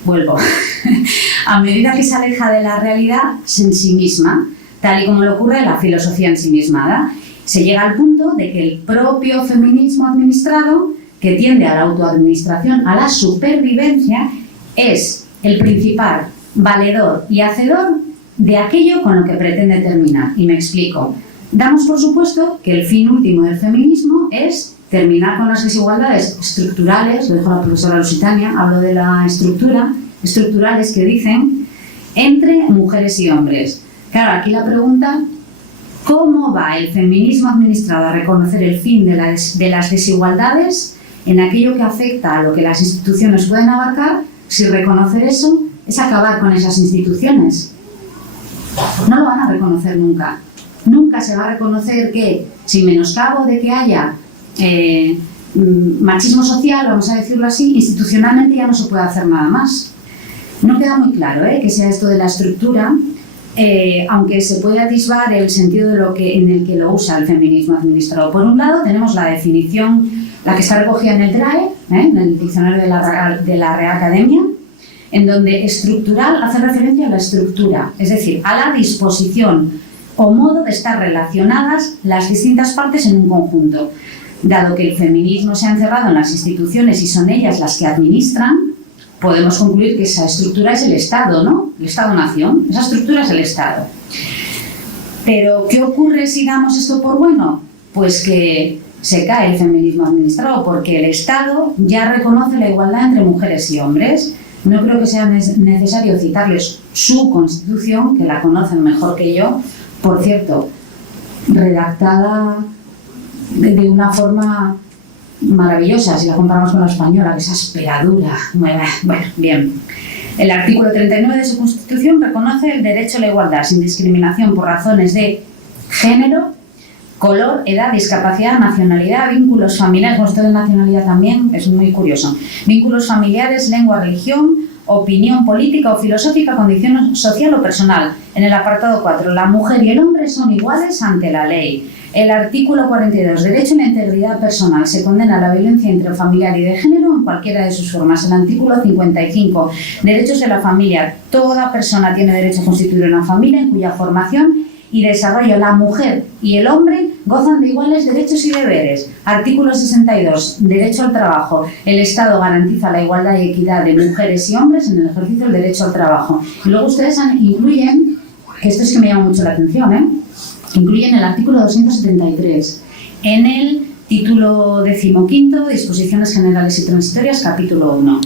que se aleja de la realidad en sí misma, tal y como le ocurre a la filosofía ensimismada, se llega al punto de que el propio feminismo administrado, que tiende a la autoadministración, a la supervivencia, es el principal valedor y hacedor de aquello con lo que pretende terminar. Y me explico. Damos por supuesto que el fin último del feminismo es terminar con las desigualdades estructurales, lo dijo la profesora Lusitania, hablo de la estructura, estructurales que dicen, entre mujeres y hombres. Claro, aquí la pregunta: ¿cómo va el feminismo administrado a reconocer el fin de las desigualdades en aquello que afecta a lo que las instituciones pueden abarcar, si reconocer eso es acabar con esas instituciones? No lo van a reconocer nunca. Nunca se va a reconocer que, sin menoscabo de que haya machismo social, vamos a decirlo así, institucionalmente ya no se puede hacer nada más. No queda muy claro que sea esto de la estructura, aunque se puede atisbar el sentido en el que lo usa el feminismo administrado. Por un lado tenemos la definición, la que está recogida en el DRAE, en el diccionario de la Real Academia, en donde estructural hace referencia a la estructura, es decir, a la disposición o modo de estar relacionadas las distintas partes en un conjunto. Dado que el feminismo se ha encerrado en las instituciones y son ellas las que administran, podemos concluir que esa estructura es el Estado, ¿no? El Estado-nación. Esa estructura es el Estado. Pero, ¿qué ocurre si damos esto por bueno? Pues que se cae el feminismo administrado, porque el Estado ya reconoce la igualdad entre mujeres y hombres. No creo que sea necesario citarles su Constitución, que la conocen mejor que yo, por cierto, redactada de una forma maravillosa, si la comparamos con la española, que es asperadura. Bueno, bien. El artículo 39 de su Constitución reconoce el derecho a la igualdad sin discriminación por razones de género, color, edad, discapacidad, nacionalidad, vínculos familiares, bueno, esto de nacionalidad también es muy curioso, vínculos familiares, lengua, religión, opinión política o filosófica, condición social o personal. En el apartado 4, la mujer y el hombre son iguales ante la ley. El artículo 42, derecho a la integridad personal, se condena la violencia intrafamiliar y de género en cualquiera de sus formas. El artículo 55, derechos de la familia, toda persona tiene derecho a constituir una familia en cuya formación y desarrollo la mujer y el hombre gozan de iguales derechos y deberes. Artículo 62, derecho al trabajo. El Estado garantiza la igualdad y equidad de mujeres y hombres en el ejercicio del derecho al trabajo. Y luego ustedes incluyen, que esto es que me llama mucho la atención, incluyen el artículo 273 en el título 15, disposiciones generales y transitorias, capítulo 1.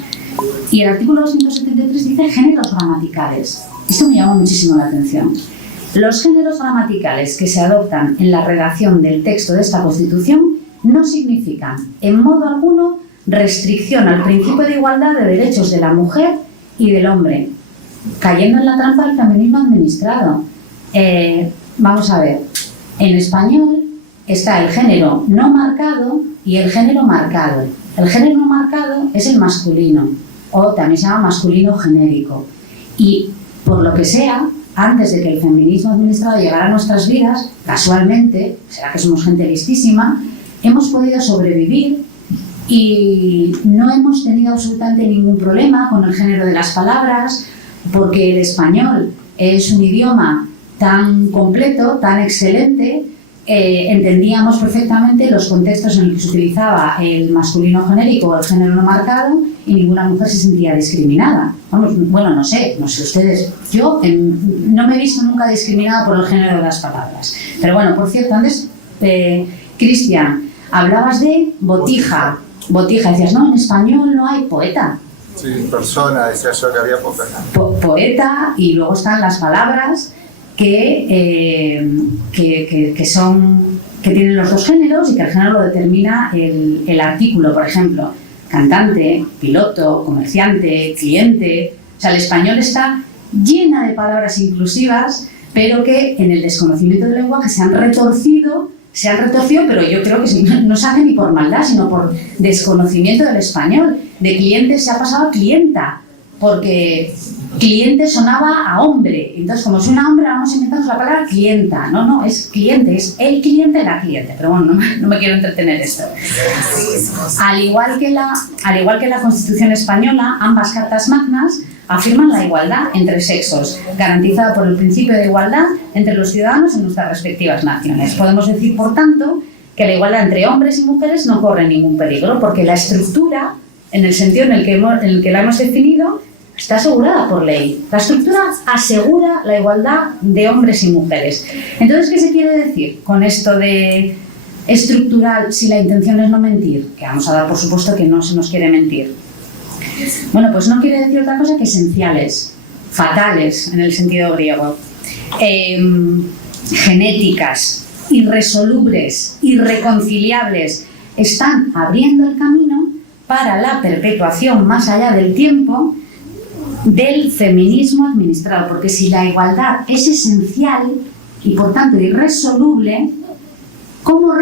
Y el artículo 273 dice géneros gramaticales. Esto me llama muchísimo la atención. Los géneros gramaticales que se adoptan en la redacción del texto de esta Constitución no significan, en modo alguno, restricción al principio de igualdad de derechos de la mujer y del hombre, cayendo en la trampa del feminismo administrado. Vamos a ver, en español está el género no marcado y el género marcado. El género no marcado es el masculino, o también se llama masculino genérico. Y, por lo que sea, antes de que el feminismo administrado llegara a nuestras vidas, casualmente, será que somos gente listísima, hemos podido sobrevivir y no hemos tenido absolutamente ningún problema con el género de las palabras, porque el español es un idioma tan completo, tan excelente, entendíamos perfectamente los contextos en los que se utilizaba el masculino genérico o el género no marcado y ninguna mujer se sentía discriminada. Vamos, bueno, no sé ustedes, yo no me he visto nunca discriminada por el género de las palabras. Pero bueno, por cierto, antes, Cristian, hablabas de botija, decías, no, en español no hay poeta. Sí, persona, decía yo que había poca. Poeta, y luego están las palabras que tienen los dos géneros y que el género lo determina el artículo, por ejemplo, cantante, piloto, comerciante, cliente. O sea, el español está llena de palabras inclusivas, pero que en el desconocimiento del lenguaje se han retorcido, pero yo creo que no se hace ni por maldad, sino por desconocimiento del español. De cliente se ha pasado a clienta, porque cliente sonaba a hombre. Entonces, como suena a hombre, vamos a inventarnos la palabra clienta. No, es cliente, es el cliente, la cliente. Pero bueno, no me quiero entretener esto. Al igual que la Constitución española, ambas cartas magnas afirman la igualdad entre sexos, garantizada por el principio de igualdad entre los ciudadanos en nuestras respectivas naciones. Podemos decir, por tanto, que la igualdad entre hombres y mujeres no corre ningún peligro, porque la estructura, en el sentido en el que la hemos definido, está asegurada por ley. La estructura asegura la igualdad de hombres y mujeres. Entonces, ¿qué se quiere decir con esto de estructural si la intención es no mentir? Que vamos a dar por supuesto que no se nos quiere mentir. Bueno, pues no quiere decir otra cosa que esenciales, fatales en el sentido griego, genéticas, irresolubles, irreconciliables, están abriendo el camino para la perpetuación más allá del tiempo del feminismo administrado, porque si la igualdad es esencial y por tanto irresoluble, como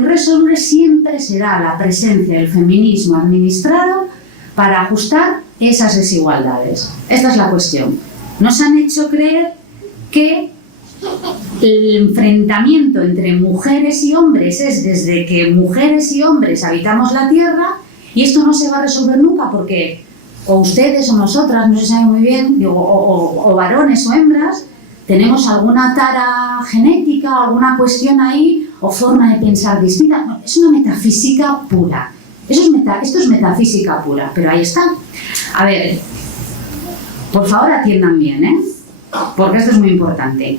irresoluble siempre será la presencia del feminismo administrado para ajustar esas desigualdades. Esta es la cuestión. Nos han hecho creer que el enfrentamiento entre mujeres y hombres es desde que mujeres y hombres habitamos la Tierra, y esto no se va a resolver nunca porque o ustedes o nosotras, no se sabe muy bien, o varones o hembras, tenemos alguna tara genética, alguna cuestión ahí, o forma de pensar distinta. No, es una metafísica pura. Esto es metafísica pura, pero ahí está. A ver, por favor atiendan bien, ¿eh? Porque esto es muy importante.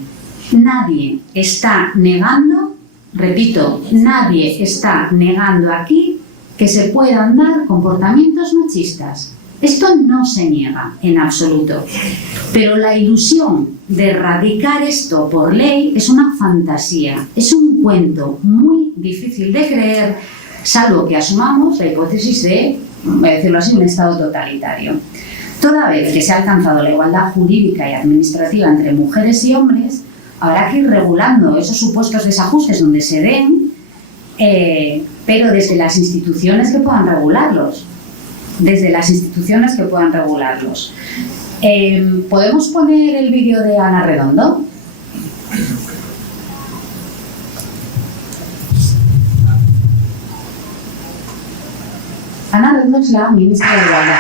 Nadie está negando, repito, nadie está negando aquí que se puedan dar comportamientos machistas. Esto no se niega en absoluto. Pero la ilusión de erradicar esto por ley es una fantasía, es un cuento muy difícil de creer, salvo que asumamos la hipótesis de, voy a decirlo así, un Estado totalitario. Toda vez que se ha alcanzado la igualdad jurídica y administrativa entre mujeres y hombres, habrá que ir regulando esos supuestos desajustes donde se den, pero desde las instituciones que puedan regularlos. Desde las instituciones que puedan regularlos. ¿Podemos poner el vídeo de Ana Redondo? Ana Redondo es la ministra de Igualdad.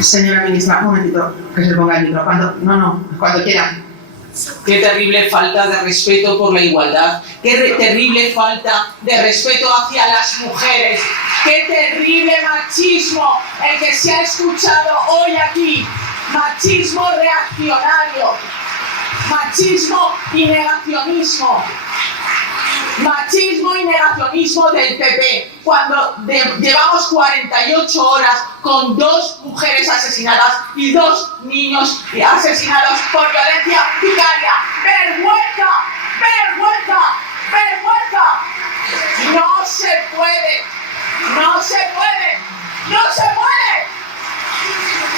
Señora ministra, un momentito, que se le ponga el micro. Cuando quiera. Qué terrible falta de respeto por la igualdad, qué terrible falta de respeto hacia las mujeres, qué terrible machismo el que se ha escuchado hoy aquí, machismo reaccionario, machismo y negacionismo. Machismo y negacionismo del PP, cuando llevamos 48 horas con 2 mujeres asesinadas y 2 niños asesinados por violencia vicaria. ¡Vergüenza! ¡Vergüenza! ¡Vergüenza! ¡No se puede! ¡No se puede! ¡No se puede!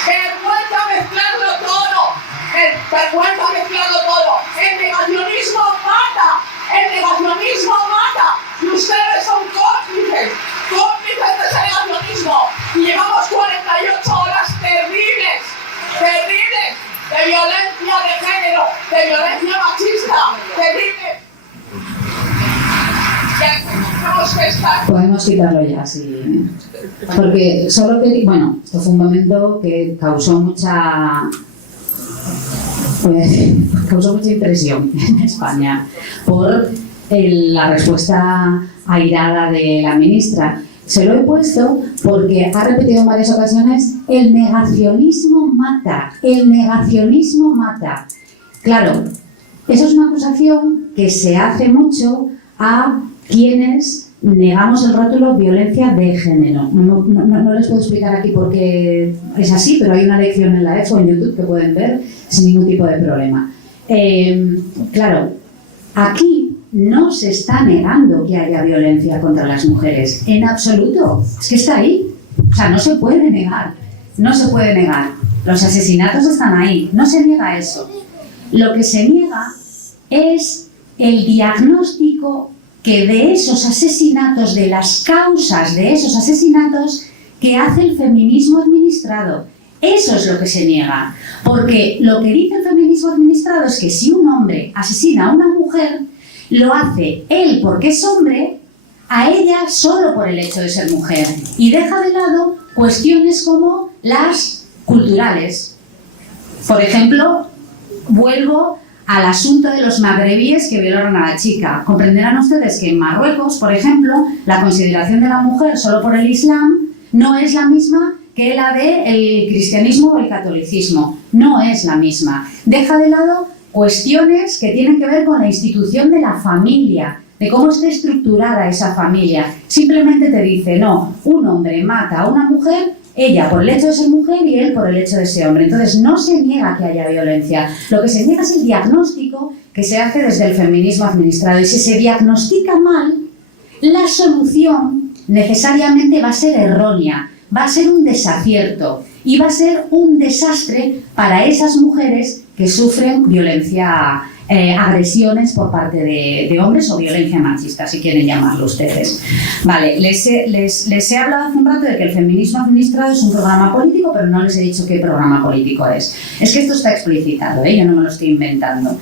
¡Vergüenza mezclarlo todo! ¡Vergüenza mezclarlo todo! ¡El negacionismo mata! ¡El negacionismo mata! Y ustedes son cómplices de ese negacionismo. Y llevamos 48 horas terribles, terribles, de violencia de género, de violencia machista, terribles. Podemos quitarlo ya, sí. Porque solo que, bueno, esto fue un momento que causó mucha impresión en España por la respuesta airada de la ministra. Se lo he puesto porque ha repetido en varias ocasiones: el negacionismo mata, el negacionismo mata. Claro, eso es una acusación que se hace mucho a quienes negamos el rótulo violencia de género. No les puedo explicar aquí por qué es así, pero hay una lección en la EFO en YouTube que pueden ver sin ningún tipo de problema. Claro, aquí no se está negando que haya violencia contra las mujeres, en absoluto. Es que está ahí. O sea, no se puede negar. No se puede negar. Los asesinatos están ahí. No se niega eso. Lo que se niega es el diagnóstico que de esos asesinatos, de las causas de esos asesinatos, que hace el feminismo administrado. Eso es lo que se niega. Porque lo que dice el feminismo administrado es que si un hombre asesina a una mujer, lo hace él porque es hombre, a ella solo por el hecho de ser mujer. Y deja de lado cuestiones como las culturales. Por ejemplo, vuelvo al asunto de los magrebíes que violaron a la chica. Comprenderán ustedes que en Marruecos, por ejemplo, la consideración de la mujer solo por el Islam no es la misma que la del cristianismo o el catolicismo. No es la misma. Deja de lado cuestiones que tienen que ver con la institución de la familia, de cómo está estructurada esa familia. Simplemente te dice, no, un hombre mata a una mujer, ella por el hecho de ser mujer y él por el hecho de ser hombre. Entonces no se niega que haya violencia. Lo que se niega es el diagnóstico que se hace desde el feminismo administrado. Y si se diagnostica mal, la solución necesariamente va a ser errónea, va a ser un desacierto y va a ser un desastre para esas mujeres que sufren violencia agresiones por parte de hombres o violencia machista, si quieren llamarlo ustedes. Vale, les he hablado hace un rato de que el feminismo administrado es un programa político, pero no les he dicho qué programa político es. Es que esto está explicitado, yo no me lo estoy inventando.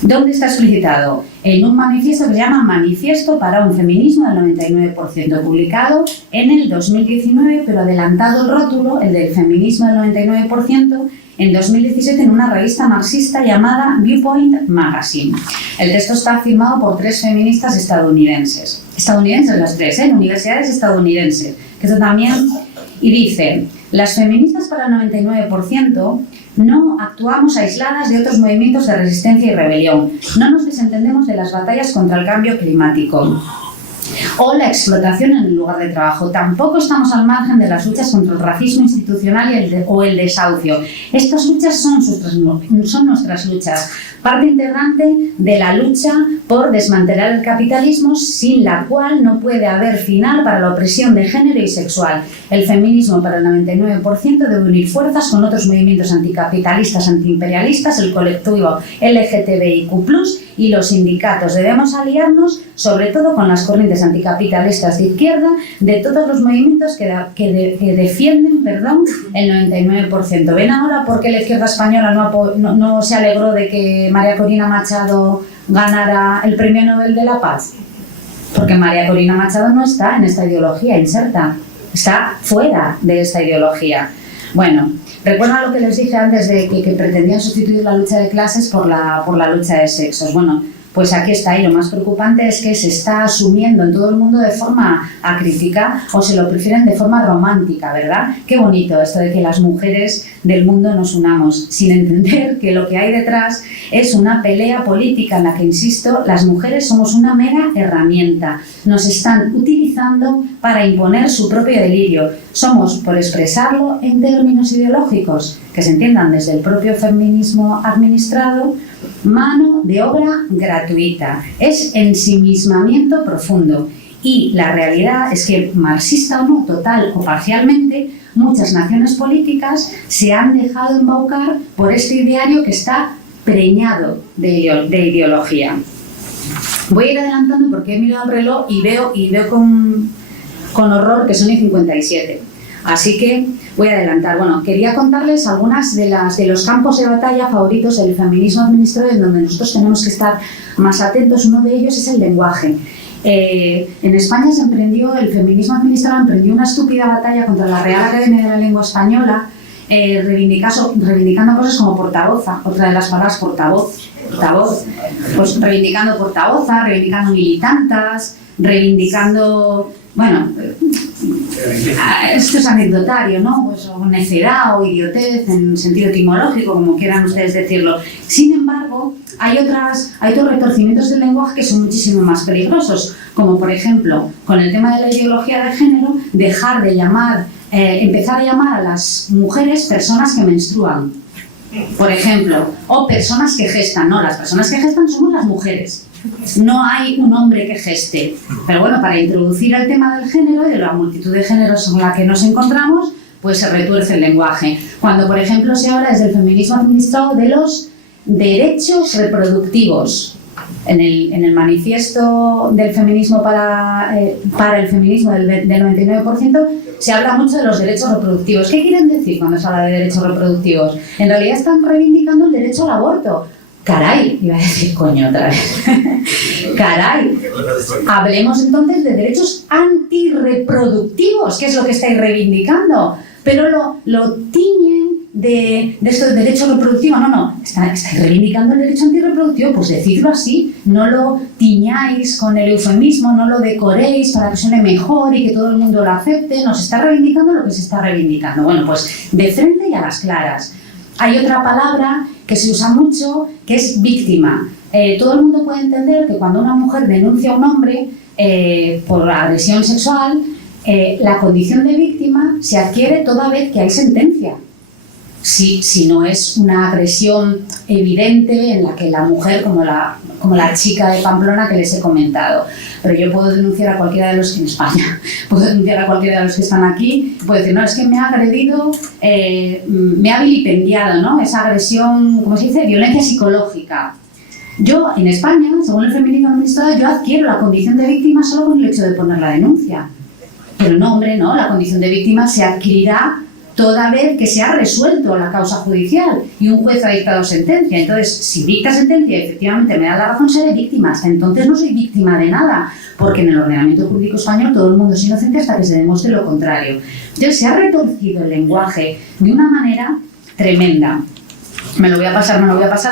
¿Dónde está explicitado? En un manifiesto que se llama Manifiesto para un feminismo del 99%, publicado en el 2019, pero adelantado el rótulo, el del feminismo del 99%, en 2017 en una revista marxista llamada Viewpoint Magazine. El texto está firmado por 3 feministas estadounidenses. Estadounidenses las 3, en universidades estadounidenses. Que esto también... Y dice, las feministas para el 99% no actuamos aisladas de otros movimientos de resistencia y rebelión. No nos desentendemos de las batallas contra el cambio climático o la explotación en el lugar de trabajo. Tampoco estamos al margen de las luchas contra el racismo institucional o el desahucio. Estas luchas son nuestras luchas, parte integrante de la lucha por desmantelar el capitalismo, sin la cual no puede haber final para la opresión de género y sexual. El feminismo para el 99% debe unir fuerzas con otros movimientos anticapitalistas, antiimperialistas, el colectivo LGTBIQ+, y los sindicatos. Debemos aliarnos sobre todo con las corrientes anticapitalistas de izquierda de todos los movimientos que defienden el 99%. ¿Ven ahora por qué la izquierda española no se alegró de que María Corina Machado ganara el Premio Nobel de la Paz? Porque María Corina Machado no está en esta ideología inserta, está fuera de esta ideología. Bueno, ¿recuerdan lo que les dije antes de que pretendían sustituir la lucha de clases por la lucha de sexos? Bueno, pues aquí está, y lo más preocupante es que se está asumiendo en todo el mundo de forma acrítica, o se lo prefieren de forma romántica, ¿verdad? Qué bonito esto de que las mujeres del mundo nos unamos, sin entender que lo que hay detrás es una pelea política en la que, insisto, las mujeres somos una mera herramienta. Nos están utilizando para imponer su propio delirio. Somos, por expresarlo en términos ideológicos, que se entiendan desde el propio feminismo administrado, mano de obra gratuita. Es ensimismamiento profundo. Y la realidad es que, marxista o no, total o parcialmente, muchas naciones políticas se han dejado embaucar por este ideario que está preñado de ideología. Voy a ir adelantando porque he mirado el reloj y veo con horror que son y 57. Así que voy a adelantar. Bueno, quería contarles algunas de los campos de batalla favoritos del feminismo administrado, en donde nosotros tenemos que estar más atentos. Uno de ellos es el lenguaje. En España el feminismo administrado emprendió una estúpida batalla contra la Real Academia de la Lengua Española, reivindicando cosas como portavoza, otra de las palabras portavoz, pues reivindicando portavoza, reivindicando militantas, reivindicando, bueno, esto es anecdotario, ¿no? Pues o necedad o idiotez en sentido etimológico, como quieran ustedes decirlo. Sin embargo, hay otros retorcimientos del lenguaje que son muchísimo más peligrosos, como por ejemplo, con el tema de la ideología de género, empezar a llamar a las mujeres personas que menstruan, por ejemplo, o personas que gestan. No, las personas que gestan somos las mujeres. No hay un hombre que geste. Pero bueno, para introducir el tema del género y de la multitud de géneros en la que nos encontramos, pues se retuerce el lenguaje. Cuando, por ejemplo, se habla desde el feminismo administrado de los derechos reproductivos. En el manifiesto del feminismo para el feminismo del 99%, se habla mucho de los derechos reproductivos. ¿Qué quieren decir cuando se habla de derechos reproductivos? En realidad están reivindicando el derecho al aborto. Caray, iba a decir coño otra vez. Caray, hablemos entonces de derechos antirreproductivos, que es lo que estáis reivindicando, pero lo tiñen de esto de derecho reproductivo. No, estáis reivindicando el derecho antirreproductivo, pues decidlo así, no lo tiñáis con el eufemismo, no lo decoréis para que suene mejor y que todo el mundo lo acepte. Nos está reivindicando lo que se está reivindicando. Bueno, pues de frente y a las claras. Hay otra palabra que se usa mucho, que es víctima. Todo el mundo puede entender que cuando una mujer denuncia a un hombre por agresión sexual, la condición de víctima se adquiere toda vez que hay sentencia. Si no es una agresión evidente en la que la mujer, como la chica de Pamplona que les he comentado. Pero yo puedo denunciar a cualquiera de los que en España, puedo denunciar a cualquiera de los que están aquí, puedo decir, no, es que me ha agredido, me ha vilipendiado, ¿no? Esa agresión, ¿cómo se dice? Violencia psicológica. Yo, en España, según el feminismo administrado, yo adquiero la condición de víctima solo con el hecho de poner la denuncia. Pero no, hombre, no, la condición de víctima se adquirirá toda vez que se ha resuelto la causa judicial y un juez ha dictado sentencia. Entonces, si dicta sentencia y efectivamente me da la razón, seré víctima. Hasta entonces no soy víctima de nada, porque en el ordenamiento jurídico español todo el mundo es inocente hasta que se demuestre lo contrario. Entonces, se ha retorcido el lenguaje de una manera tremenda. Me lo voy a pasar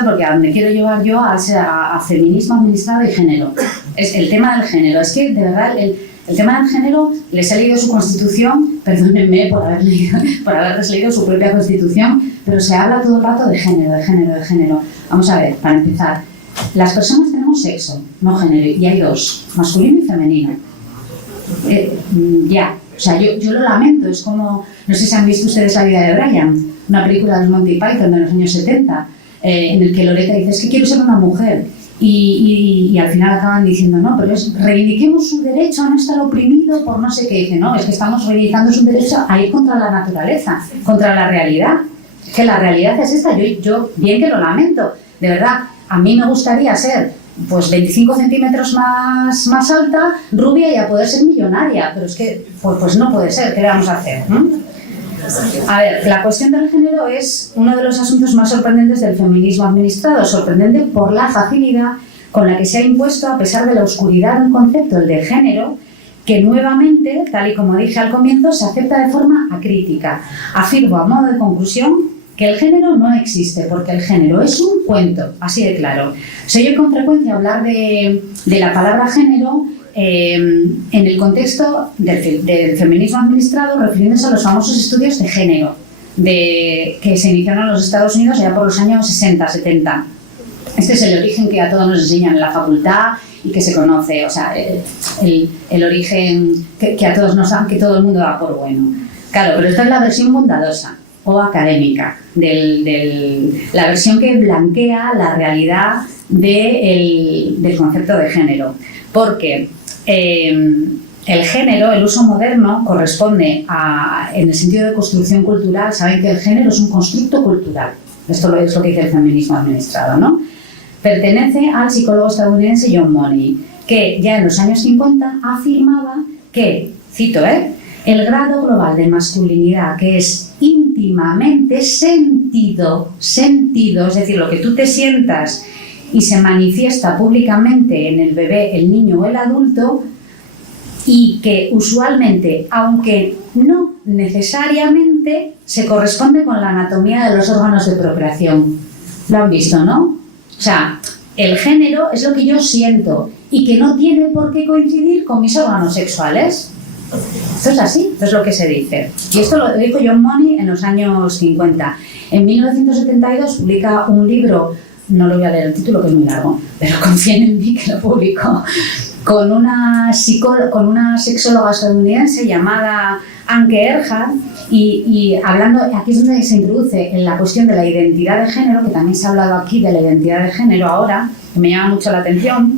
porque a donde quiero llevar yo a feminismo administrado y género. Es el tema del género. Es que, de verdad, el tema del género, les he leído su constitución, perdónenme por haberles leído su propia constitución, pero se habla todo el rato de género. Vamos a ver, para empezar, las personas tenemos sexo, no género, y hay dos, masculino y femenino. O sea, yo lo lamento, es como, no sé si han visto ustedes La vida de Brian, una película de los Monty Python de los años 70, en el que Loretta dice, es que quiero ser una mujer. Y al final acaban diciendo, no, pero reivindiquemos su derecho a no estar oprimido por no sé qué. Dice, no, es que estamos reivindicando su derecho a ir contra la naturaleza, contra la realidad. Es que la realidad es esta, yo bien que lo lamento, de verdad, a mí me gustaría ser pues 25 centímetros más alta, rubia y a poder ser millonaria, pero es que pues no puede ser, ¿qué le vamos a hacer? A ver, la cuestión del género es uno de los asuntos más sorprendentes del feminismo administrado, sorprendente por la facilidad con la que se ha impuesto, a pesar de la oscuridad del concepto, el de género, que nuevamente, tal y como dije al comienzo, se acepta de forma acrítica. Afirmo a modo de conclusión que el género no existe, porque el género es un cuento, así de claro. Se oye con frecuencia hablar de la palabra género en el contexto del feminismo administrado, refiriéndose a los famosos estudios de género que se iniciaron en los Estados Unidos ya por los años 60, 70. Este es el origen que a todos nos enseñan en la facultad y que se conoce, o sea, el origen que a todos nos dan, que todo el mundo da por bueno. Claro, pero esta es la versión bondadosa o académica, la versión que blanquea la realidad del concepto de género. Porque el género, el uso moderno, corresponde en el sentido de construcción cultural. Saben que el género es un constructo cultural. Esto es lo que dice el feminismo administrado, ¿no? Pertenece al psicólogo estadounidense John Money, que ya en los años 50 afirmaba que, cito, el grado global de masculinidad, que es íntimamente sentido, es decir, lo que tú te sientas y se manifiesta públicamente en el bebé, el niño o el adulto, y que usualmente, aunque no necesariamente, se corresponde con la anatomía de los órganos de procreación. Lo han visto, ¿no? O sea, el género es lo que yo siento y que no tiene por qué coincidir con mis órganos sexuales. Esto es así, esto es lo que se dice. Y esto lo dijo John Money en los años 50. En 1972 publica un libro, no lo voy a leer el título que es muy largo, pero confíen en mí que lo publicó, con una sexóloga estadounidense llamada Anke Ehrhardt, y hablando, aquí es donde se introduce en la cuestión de la identidad de género, que también se ha hablado aquí de la identidad de género ahora, que me llama mucho la atención.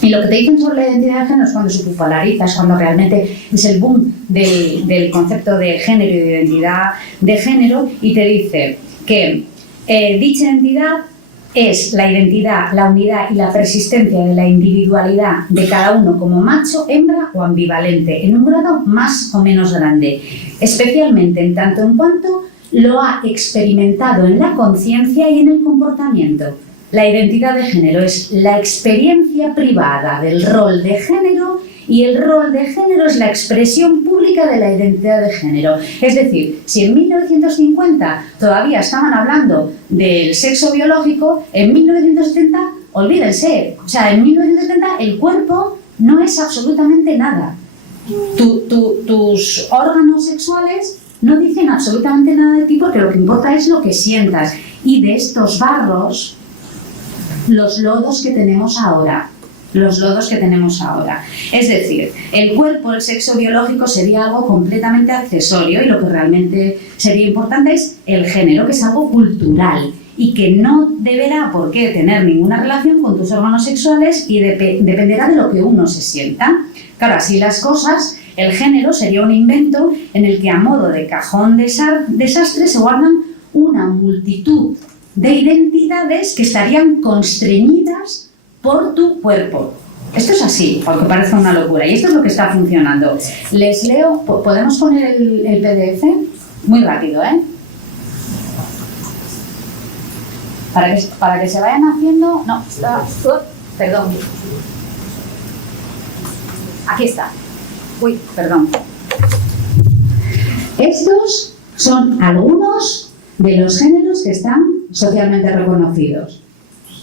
Y lo que te dicen sobre la identidad de género es cuando se populariza, es cuando realmente es el boom del concepto de género y de identidad de género, y te dice que dicha identidad es la identidad, la unidad y la persistencia de la individualidad de cada uno como macho, hembra o ambivalente, en un grado más o menos grande, especialmente en tanto en cuanto lo ha experimentado en la conciencia y en el comportamiento. La identidad de género es la experiencia privada del rol de género, y el rol de género es la expresión pública de la identidad de género. Es decir, si en 1950 todavía estaban hablando del sexo biológico, en 1970, olvídense, o sea, en 1970 el cuerpo no es absolutamente nada. Tus órganos sexuales no dicen absolutamente nada de ti, porque lo que importa es lo que sientas. Y de estos barros, los lodos que tenemos ahora. Es decir, el cuerpo, el sexo biológico sería algo completamente accesorio, y lo que realmente sería importante es el género, que es algo cultural y que no deberá por qué tener ninguna relación con tus órganos sexuales, y dependerá de lo que uno se sienta. Claro, así las cosas, el género sería un invento en el que, a modo de cajón desastre, se guardan una multitud de identidades que estarían constreñidas por tu cuerpo. Esto es así, aunque parezca una locura, y esto es lo que está funcionando. Les leo, ¿podemos poner el PDF? Muy rápido, ¿eh? Para que se vayan haciendo... No, está... perdón. Aquí está. Uy, perdón. Estos son algunos de los géneros que están socialmente reconocidos.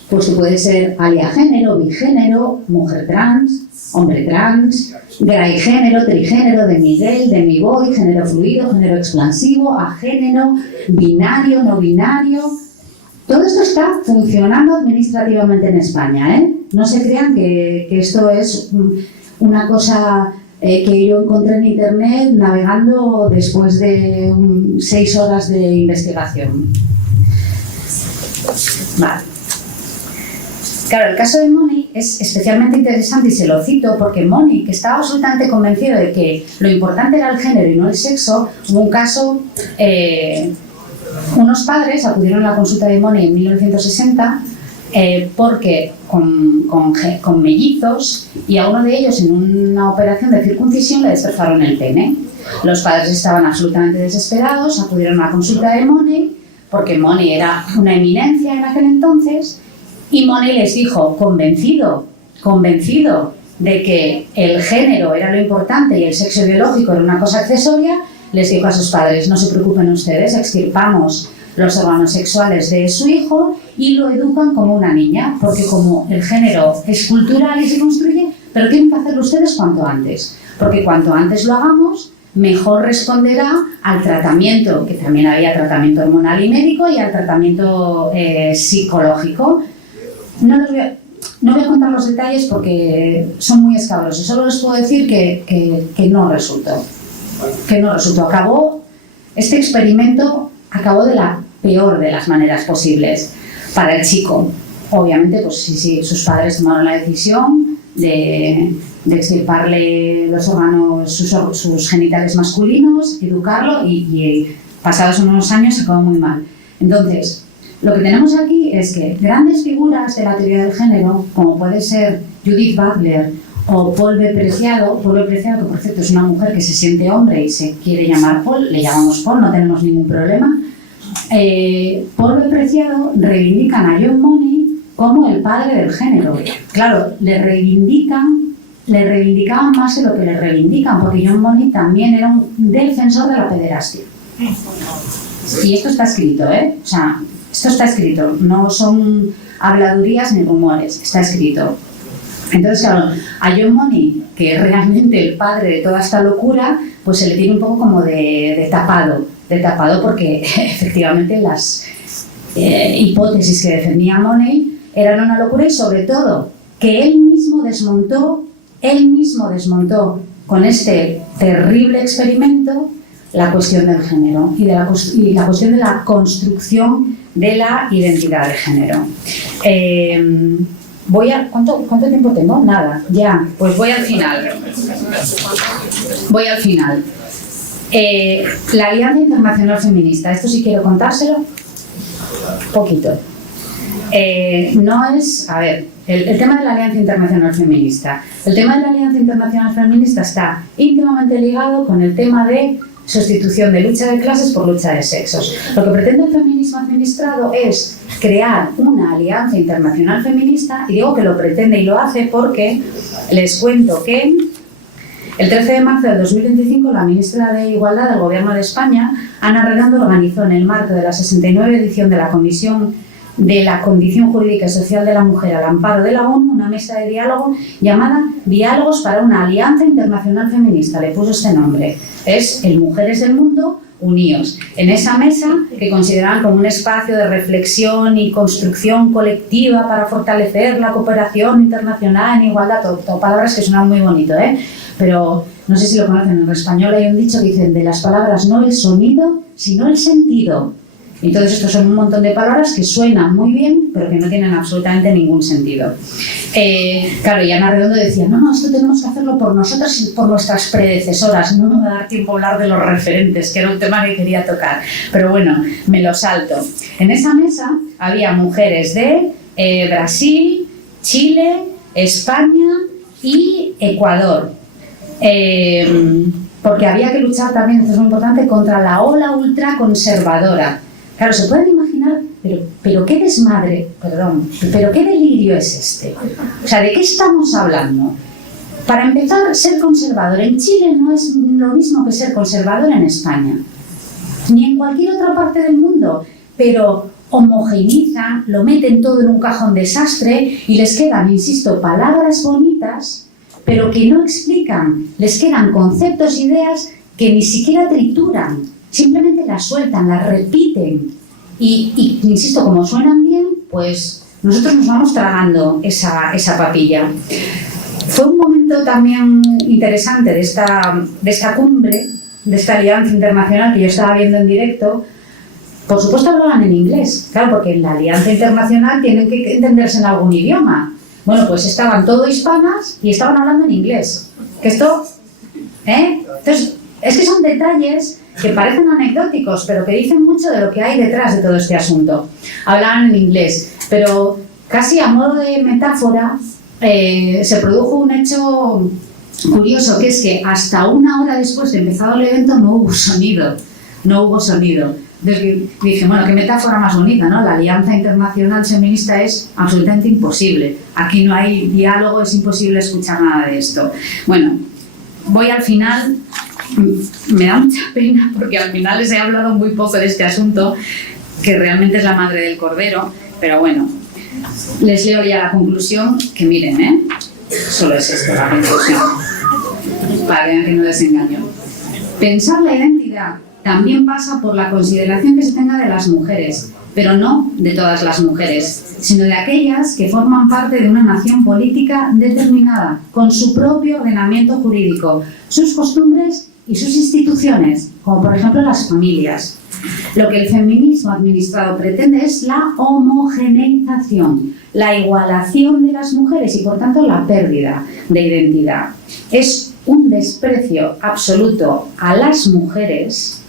Pues que puede ser aliagénero, bigénero, mujer trans, hombre trans, graigénero, trigénero, demigel, demiboy, género fluido, género expansivo, agénero, binario, no binario. Todo esto está funcionando administrativamente en España, ¿eh? No se crean que esto es una cosa que yo encontré en internet navegando después de 6 horas de investigación. Vale. Claro, el caso de Money es especialmente interesante y se lo cito porque Money, que estaba absolutamente convencido de que lo importante era el género y no el sexo, hubo un caso, unos padres acudieron a la consulta de Money en 1960 porque con mellizos y a uno de ellos en una operación de circuncisión le destrozaron el pene. Los padres estaban absolutamente desesperados, acudieron a la consulta de Money porque Money era una eminencia en aquel entonces. Y Money les dijo, convencido de que el género era lo importante y el sexo biológico era una cosa accesoria, les dijo a sus padres, no se preocupen ustedes, extirpamos los órganos sexuales de su hijo y lo educan como una niña, porque como el género es cultural y se construye, pero tienen que hacerlo ustedes cuanto antes, porque cuanto antes lo hagamos, mejor responderá al tratamiento, que también había tratamiento hormonal y médico, y al tratamiento psicológico. No voy a contar los detalles porque son muy escabrosos. Solo les puedo decir que no resultó. Este experimento acabó de la peor de las maneras posibles para el chico. Obviamente, pues sí, sus padres tomaron la decisión de extirparle los órganos, sus genitales masculinos, educarlo y pasados unos años acabó muy mal. Entonces, lo que tenemos aquí es que grandes figuras de la teoría del género, como puede ser Judith Butler o Paul B. Preciado, que por cierto es una mujer que se siente hombre y se quiere llamar Paul, le llamamos Paul, no tenemos ningún problema. Paul B. Preciado reivindican a John Money como el padre del género. Claro, le reivindicaban más de lo que le reivindican, porque John Money también era un defensor de la pederastia. Y esto está escrito, ¿eh? O sea, esto está escrito, no son habladurías ni rumores, está escrito. Entonces, claro, a John Money, que es realmente el padre de toda esta locura, pues se le tiene un poco como de tapado porque efectivamente las hipótesis que defendía Money eran una locura y sobre todo que él mismo desmontó con este terrible experimento la cuestión del género y la cuestión de la construcción de la identidad de género. ¿Cuánto tiempo tengo? Nada, ya, pues voy al final. La Alianza Internacional Feminista, esto sí quiero contárselo, poquito. El tema de la Alianza Internacional Feminista. El tema de la Alianza Internacional Feminista está íntimamente ligado con el tema de sustitución de lucha de clases por lucha de sexos. Lo que pretende el feminismo administrado es crear una alianza internacional feminista, y digo que lo pretende y lo hace porque les cuento que el 13 de marzo de 2025 la ministra de Igualdad del Gobierno de España, Ana Redondo, organizó en el marco de la 69 edición de la Comisión de la Condición Jurídica y Social de la Mujer al Amparo de la ONU una mesa de diálogo llamada Diálogos para una Alianza Internacional Feminista. Le puso este nombre. Es el Mujeres del Mundo Unidos. En esa mesa, que consideraban como un espacio de reflexión y construcción colectiva para fortalecer la cooperación internacional en igualdad, todo palabras que suenan muy bonito, pero no sé si lo conocen, en español hay un dicho que dicen: de las palabras no el sonido, sino el sentido. Entonces estos son un montón de palabras que suenan muy bien, pero que no tienen absolutamente ningún sentido. Claro, y Ana Redondo decía, no, esto tenemos que hacerlo por nosotras y por nuestras predecesoras. No me va a dar tiempo a hablar de los referentes, que era un tema que quería tocar. Pero bueno, me lo salto. En esa mesa había mujeres de Brasil, Chile, España y Ecuador. Porque había que luchar también, esto es muy importante, contra la ola ultraconservadora. Claro, se pueden imaginar, pero qué desmadre, perdón, pero qué delirio es este. O sea, ¿de qué estamos hablando? Para empezar, ser conservador en Chile no es lo mismo que ser conservador en España, ni en cualquier otra parte del mundo, pero homogeneizan, lo meten todo en un cajón desastre y les quedan, insisto, palabras bonitas, pero que no explican, les quedan conceptos, ideas que ni siquiera trituran, simplemente las sueltan, las repiten y insisto, como suenan bien, pues nosotros nos vamos tragando esa papilla. Fue un momento también interesante de esta cumbre, de esta alianza internacional que yo estaba viendo en directo. Por supuesto hablaban en inglés, claro, porque en la alianza internacional tienen que entenderse en algún idioma. Bueno, pues estaban todo hispanas y estaban hablando en inglés. Que esto, Entonces, es que son detalles que parecen anecdóticos, pero que dicen mucho de lo que hay detrás de todo este asunto. Hablaban en inglés, pero casi a modo de metáfora se produjo un hecho curioso, que es que hasta una hora después de empezado el evento no hubo sonido. Entonces dije, bueno, qué metáfora más bonita, ¿no? La alianza internacional feminista es absolutamente imposible. Aquí no hay diálogo, es imposible escuchar nada de esto. Bueno, voy al final. Me da mucha pena porque al final les he hablado muy poco de este asunto, que realmente es la madre del cordero, pero bueno, les leo ya la conclusión, que miren, solo es esto la conclusión, para que no les engaño. Pensar la identidad también pasa por la consideración que se tenga de las mujeres, pero no de todas las mujeres, sino de aquellas que forman parte de una nación política determinada, con su propio ordenamiento jurídico, sus costumbres y sus instituciones, como por ejemplo las familias. Lo que el feminismo administrado pretende es la homogeneización, la igualación de las mujeres y por tanto la pérdida de identidad. Es un desprecio absoluto a las mujeres,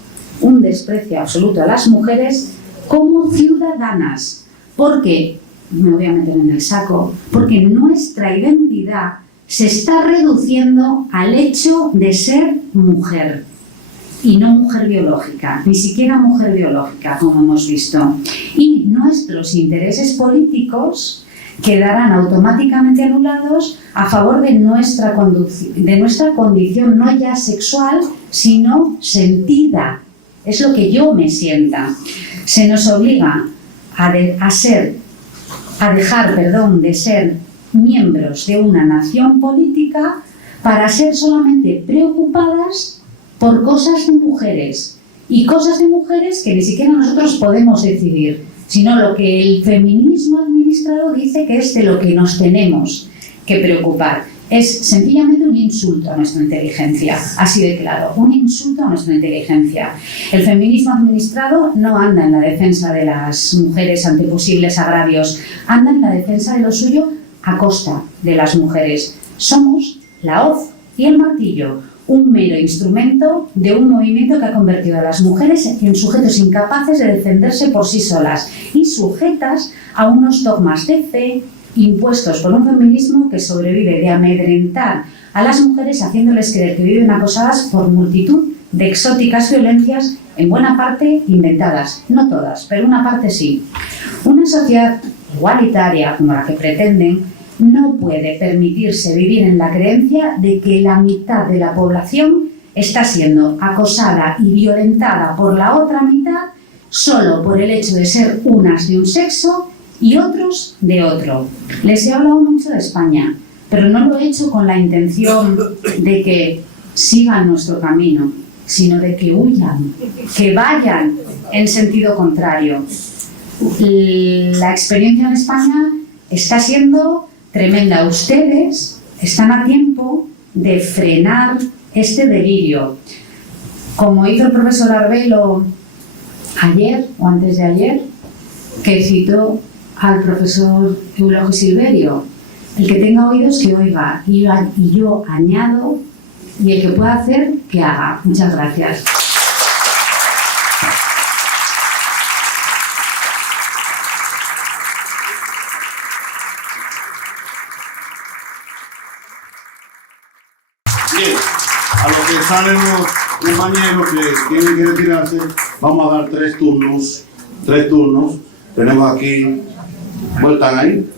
como ciudadanas, porque, me voy a meter en el saco, porque nuestra identidad se está reduciendo al hecho de ser mujer, y no mujer biológica, ni siquiera mujer biológica, como hemos visto. Y nuestros intereses políticos quedarán automáticamente anulados a favor de nuestra condición no ya sexual, sino sentida. Es lo que yo me sienta. Se nos obliga a dejar de ser miembros de una nación política para ser solamente preocupadas por cosas de mujeres, y cosas de mujeres que ni siquiera nosotros podemos decidir, sino lo que el feminismo administrado dice que es de lo que nos tenemos que preocupar. Es sencillamente un insulto a nuestra inteligencia, así de claro, un insulto a nuestra inteligencia. El feminismo administrado no anda en la defensa de las mujeres ante posibles agravios, anda en la defensa de lo suyo a costa de las mujeres. Somos la hoz y el martillo, un mero instrumento de un movimiento que ha convertido a las mujeres en sujetos incapaces de defenderse por sí solas y sujetas a unos dogmas de fe impuestos por un feminismo que sobrevive de amedrentar a las mujeres haciéndoles creer que viven acosadas por multitud de exóticas violencias, en buena parte inventadas, no todas, pero una parte sí. Una sociedad igualitaria como la que pretenden no puede permitirse vivir en la creencia de que la mitad de la población está siendo acosada y violentada por la otra mitad solo por el hecho de ser unas de un sexo y otros de otro. Les he hablado mucho de España, pero no lo he hecho con la intención de que sigan nuestro camino, sino de que huyan, que vayan en sentido contrario. La experiencia en España está siendo tremenda. Ustedes están a tiempo de frenar este delirio. Como hizo el profesor Arbelo ayer o antes de ayer, que citó al profesor Eulogio Silverio: el que tenga oídos que oiga, y yo añado, y el que pueda hacer, que haga. Muchas gracias. Bien, a los que salen los compañeros que tienen que retirarse, vamos a dar 3 turnos. 3 turnos. Tenemos aquí, bueno, ¿están ahí?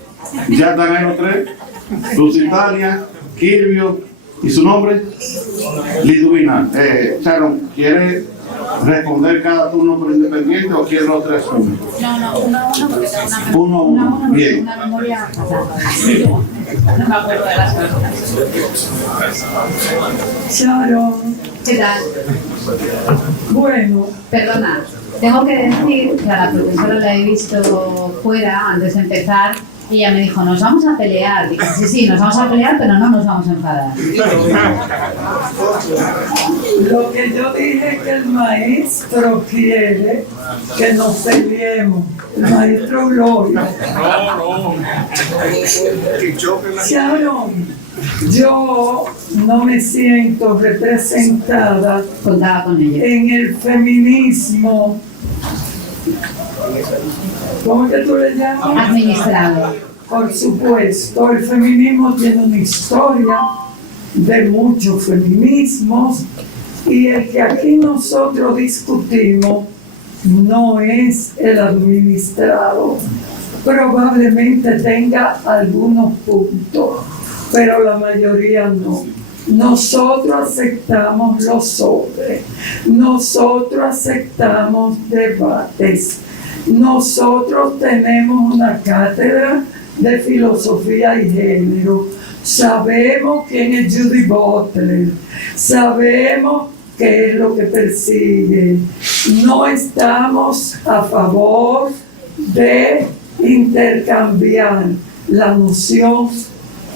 ¿Ya están ahí los 3? Lucitalia, Kilvio, ¿y su nombre? Liduvina. Sharon, ¿quiere responder cada turno por independiente o quiere los 3 turnos? No, uno a uno, porque tengo Uno a uno, bien. una memoria fatal. No me acuerdo de las cosas. Sharon, ¿Qué tal? bueno, Perdona, tengo que decir que a la profesora la he visto fuera antes de empezar. Ella me dijo: nos vamos a pelear. Dije: sí, nos vamos a pelear, pero no nos vamos a enfadar. lo que yo dije es que el maestro quiere que nos peleemos. El maestro Gloria. Sharon, yo no me siento representada Contaba con ella. en el feminismo. ¿Cómo que tú le llamas? Administrado. Por supuesto, el feminismo tiene una historia de muchos feminismos y el que aquí nosotros discutimos no es el administrado. Probablemente tenga algunos puntos, pero la mayoría no. Nosotros aceptamos los hombres, nosotros aceptamos debates. Nosotros tenemos una cátedra de filosofía y género. Sabemos quién es Judy Butler. Sabemos qué es lo que persigue. No estamos a favor de intercambiar la noción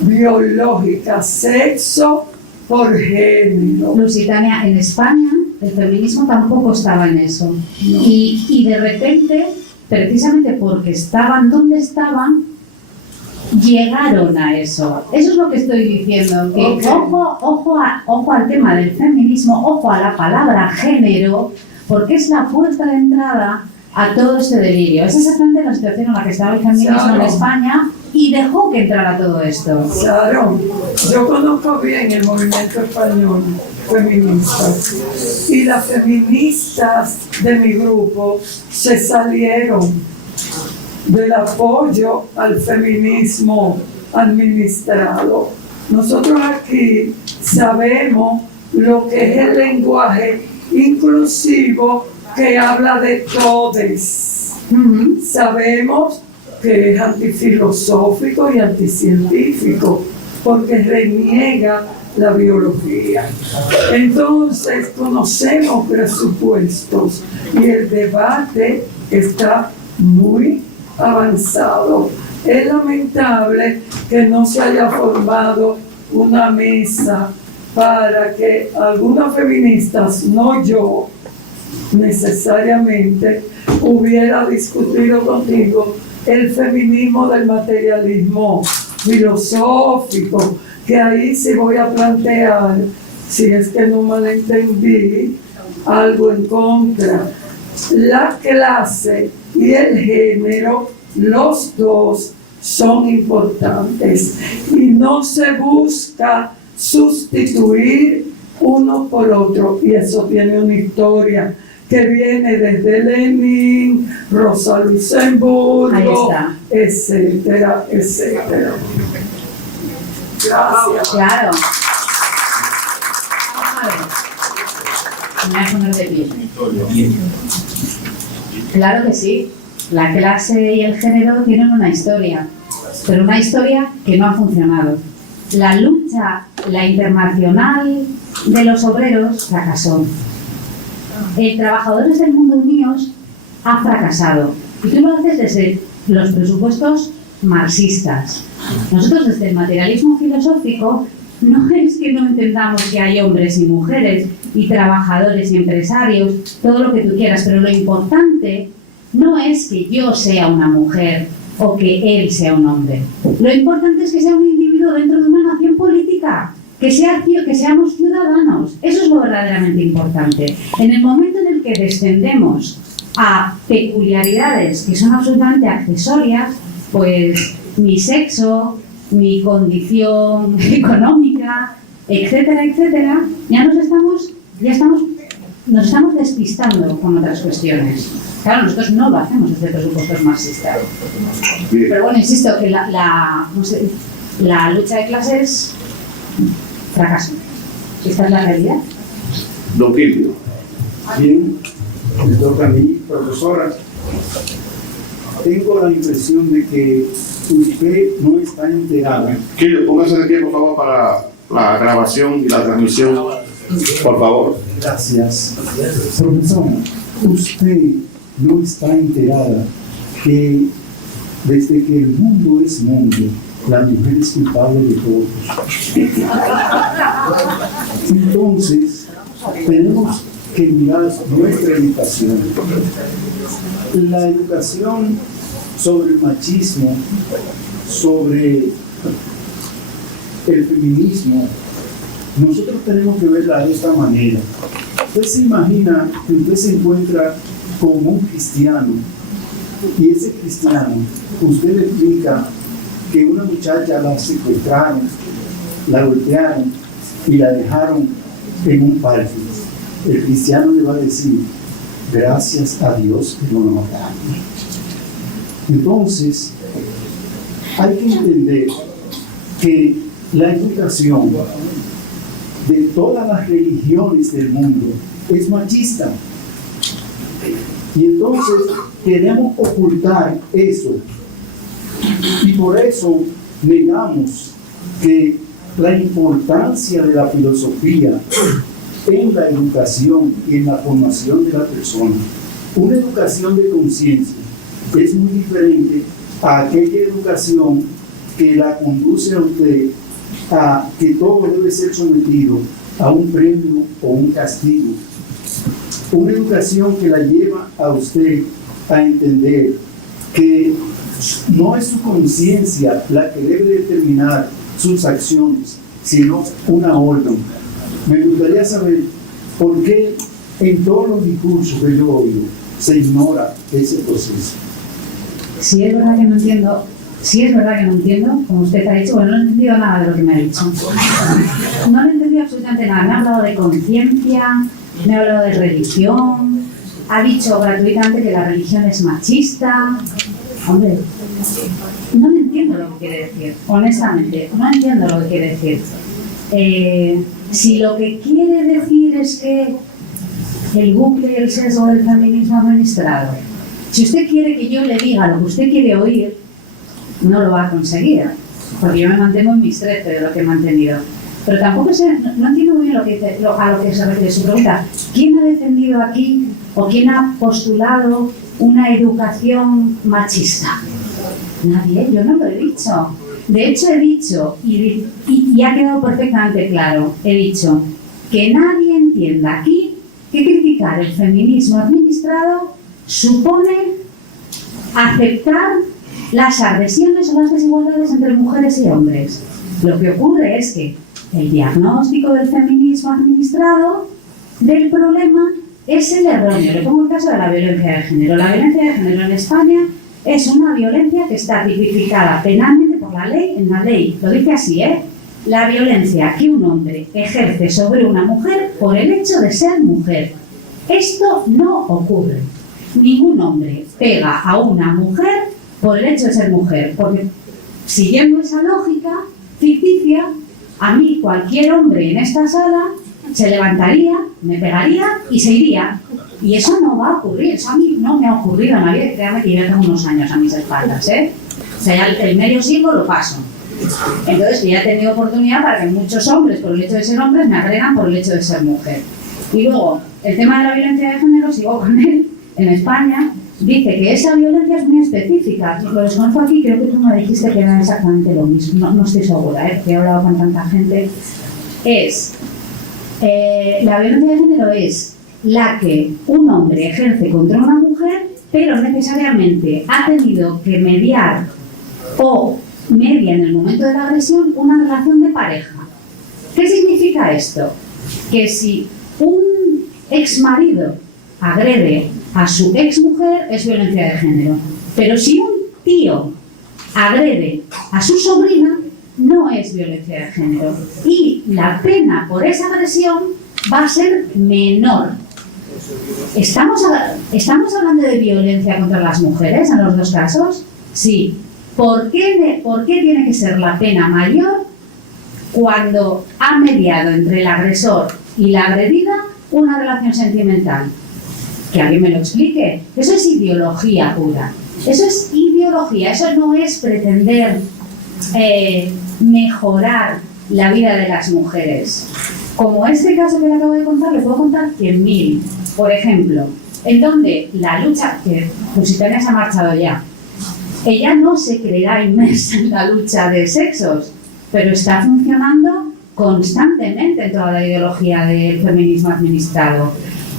biológica, sexo por género. Lusitania, en España el feminismo tampoco estaba en eso. Y de repente, precisamente porque estaban donde estaban, llegaron a eso. Eso es lo que estoy diciendo, que Okay. ojo al tema del feminismo, ojo a la palabra género, porque es la puerta de entrada a todo este delirio. Es exactamente la situación en la que estaba el feminismo en Claro. España y dejó que entrara todo esto. Claro, yo conozco bien el movimiento español feminista y las feministas de mi grupo se salieron del apoyo al feminismo administrado. Nosotros aquí sabemos lo que es el lenguaje inclusivo que habla de todes. Sabemos que es antifilosófico y anticientífico, porque reniega la biología. Entonces, conocemos presupuestos y el debate está muy avanzado. Es lamentable que no se haya formado una mesa para que algunas feministas, no yo necesariamente, hubiera discutido contigo el feminismo del materialismo filosófico, que ahí sí voy a plantear, si es que no malentendí, algo en contra. La clase y el género, los dos son importantes y no se busca sustituir uno por otro, y eso tiene una historia que viene desde Lenin, Rosa Luxemburgo, Ahí está. etcétera, etcétera. Gracias. Claro. Vamos a ver. Me voy a poner de pie. Claro que sí. La clase y el género tienen una historia, pero una historia que no ha funcionado. La lucha, la internacional de los obreros, fracasó. El Trabajadores del Mundo Unidos ha fracasado. Y tú lo haces desde los presupuestos marxistas. Nosotros desde el materialismo filosófico no es que no entendamos que hay hombres y mujeres, y trabajadores y empresarios, todo lo que tú quieras, pero lo importante no es que yo sea una mujer o que él sea un hombre. Lo importante es que sea un individuo dentro de una nación política, que seamos ciudadanos. Eso es lo verdaderamente importante. En el momento en el que descendemos a peculiaridades que son absolutamente accesorias, pues mi sexo, mi condición económica, etcétera, etcétera, nos estamos despistando con otras cuestiones. Claro, nosotros no lo hacemos desde presupuestos marxistas. Pero bueno, insisto, que la lucha de clases fracaso. Esta es la realidad. Don Quilvio. Bien, me toca a mí, profesora. Tengo la impresión de que usted no está enterada. Quilvio, póngase de pie, por favor, para la grabación y la transmisión. Por favor. Gracias. Profesora, usted no está enterada que desde que el mundo es mundo, la mujer es culpable de todo. Entonces, tenemos que mirar nuestra educación. La educación sobre el machismo, sobre el feminismo, nosotros tenemos que verla de esta manera. Usted se imagina que usted se encuentra con un cristiano y ese cristiano, usted le explica que una muchacha la secuestraron, la golpearon y la dejaron en un parque. El cristiano le va a decir, gracias a Dios que no lo mataron. Entonces, hay que entender que la educación de todas las religiones del mundo es machista. Y entonces queremos ocultar eso. Y por eso negamos que la importancia de la filosofía en la educación y en la formación de la persona. Una educación de conciencia es muy diferente a aquella educación que la conduce a usted a que todo debe ser sometido a un premio o un castigo. Una educación que la lleva a usted a entender que no es su conciencia la que debe determinar sus acciones, sino una orden. Me gustaría saber por qué en todos los discursos que yo oigo se ignora ese proceso. Si es verdad que no entiendo, como usted ha dicho, bueno, no he entendido nada de lo que me ha dicho. No he entendido absolutamente nada. Me ha hablado de conciencia, me ha hablado de religión, ha dicho gratuitamente que la religión es machista. Hombre, no me entiendo lo que quiere decir, honestamente, no entiendo lo que quiere decir. Si lo que quiere decir es que el bucle y el sesgo del feminismo administrado, si usted quiere que yo le diga lo que usted quiere oír, no lo va a conseguir, porque yo me mantengo en mis 13 de lo que he mantenido. Pero tampoco sé, no entiendo muy bien a lo que se refiere su pregunta. ¿Quién ha defendido aquí o quién ha postulado una educación machista? Nadie, yo no lo he dicho. De hecho he dicho, y ha quedado perfectamente claro, he dicho que nadie entienda aquí que criticar el feminismo administrado supone aceptar las agresiones o las desigualdades entre mujeres y hombres. Lo que ocurre es que el diagnóstico del feminismo administrado del problema es el erróneo. Le pongo el caso de la violencia de género. La violencia de género en España es una violencia que está tipificada penalmente por la ley, en la ley, lo dice así, la violencia que un hombre ejerce sobre una mujer por el hecho de ser mujer. Esto no ocurre. Ningún hombre pega a una mujer por el hecho de ser mujer, porque siguiendo esa lógica ficticia, a mí cualquier hombre en esta sala se levantaría, me pegaría y se iría. Y eso no va a ocurrir, eso a mí no me ha ocurrido en la vida, créame que yo tengo unos años a mis espaldas, O sea, ya el medio siglo lo paso. Entonces, ya he tenido oportunidad para que muchos hombres, por el hecho de ser hombres, me agredan por el hecho de ser mujer. Y luego, el tema de la violencia de género, sigo con él. En España, dice que esa violencia es muy específica. Lo desconozco aquí, creo que tú me dijiste que era exactamente lo mismo. No estoy segura, porque he hablado con tanta gente. La violencia de género es la que un hombre ejerce contra una mujer, pero necesariamente ha tenido que mediar o media en el momento de la agresión una relación de pareja. ¿Qué significa esto? Que si un exmarido agrede a su exmujer es violencia de género, pero si un tío agrede a su sobrina no es violencia de género y la pena por esa agresión va a ser menor. ¿Estamos hablando de violencia contra las mujeres en los dos casos? Sí. ¿Por qué tiene que ser la pena mayor cuando ha mediado entre el agresor y la agredida una relación sentimental? Que alguien me lo explique. Eso es ideología pura. Eso es ideología. Eso no es pretender mejorar la vida de las mujeres. Como este caso que le acabo de contar, le puedo contar 100.000. Por ejemplo, en donde la lucha, que Lusitania se ha marchado ya, ella no se creerá inmersa en la lucha de sexos, pero está funcionando constantemente en toda la ideología del feminismo administrado.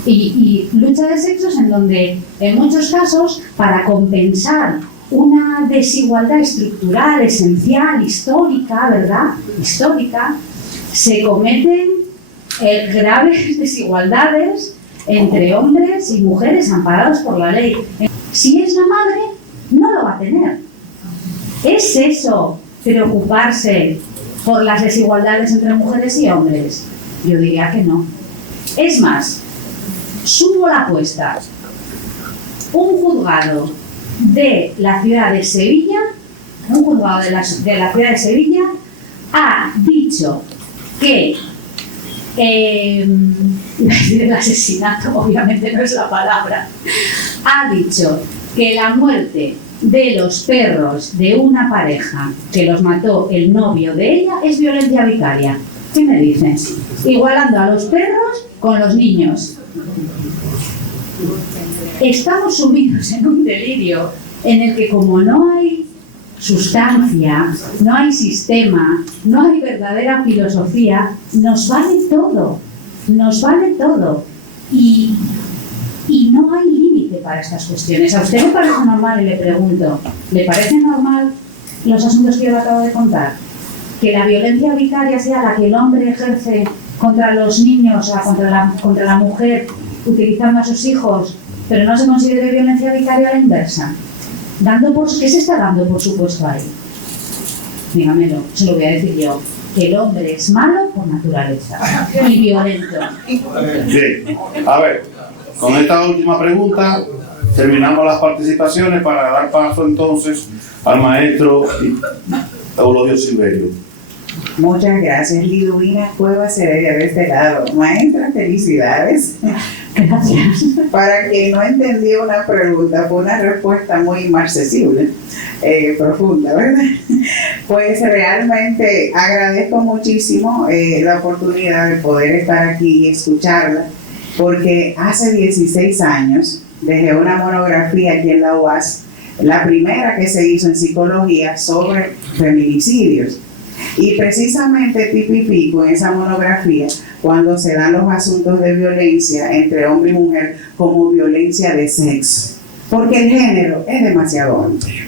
Y lucha de sexos en donde, en muchos casos, para compensar una desigualdad estructural, esencial, histórica, ¿verdad? Histórica, se cometen graves desigualdades entre hombres y mujeres amparados por la ley. Si es la madre, no lo va a tener. ¿Es eso preocuparse por las desigualdades entre mujeres y hombres? Yo diría que no. Es más, subo la apuesta. Un juzgado de la ciudad de Sevilla, ha dicho que el asesinato obviamente no es la palabra, ha dicho que la muerte de los perros de una pareja que los mató el novio de ella es violencia vicaria. ¿Qué me dices? Igualando a los perros con los niños. Estamos sumidos en un delirio en el que, como no hay sustancia, no hay sistema, no hay verdadera filosofía, nos vale todo, y no hay límite para estas cuestiones. ¿A usted le parece normal? Y le pregunto, ¿le parece normal los asuntos que yo le acabo de contar? Que la violencia vicaria sea la que el hombre ejerce contra los niños, o sea, contra la mujer, utilizando a sus hijos, pero no se considere violencia vicaria a la inversa. ¿Qué se está dando por supuesto ahí? Dígamelo, se lo voy a decir yo. Que el hombre es malo por naturaleza y violento. Sí. A ver, con esta última pregunta terminamos las participaciones para dar paso entonces al maestro Eulogio Silverio. Muchas gracias, Liduvina Cuevas Heredia de este lado. Maestra, felicidades. Gracias. Para quien no entendió una pregunta, fue una respuesta muy inaccesible, profunda, ¿verdad? Pues realmente agradezco muchísimo la oportunidad de poder estar aquí y escucharla, porque hace 16 años dejé una monografía aquí en la UAS, la primera que se hizo en psicología sobre feminicidios. Y precisamente tipifico en esa monografía cuando se dan los asuntos de violencia entre hombre y mujer como violencia de sexo, porque el género es demasiado amplio.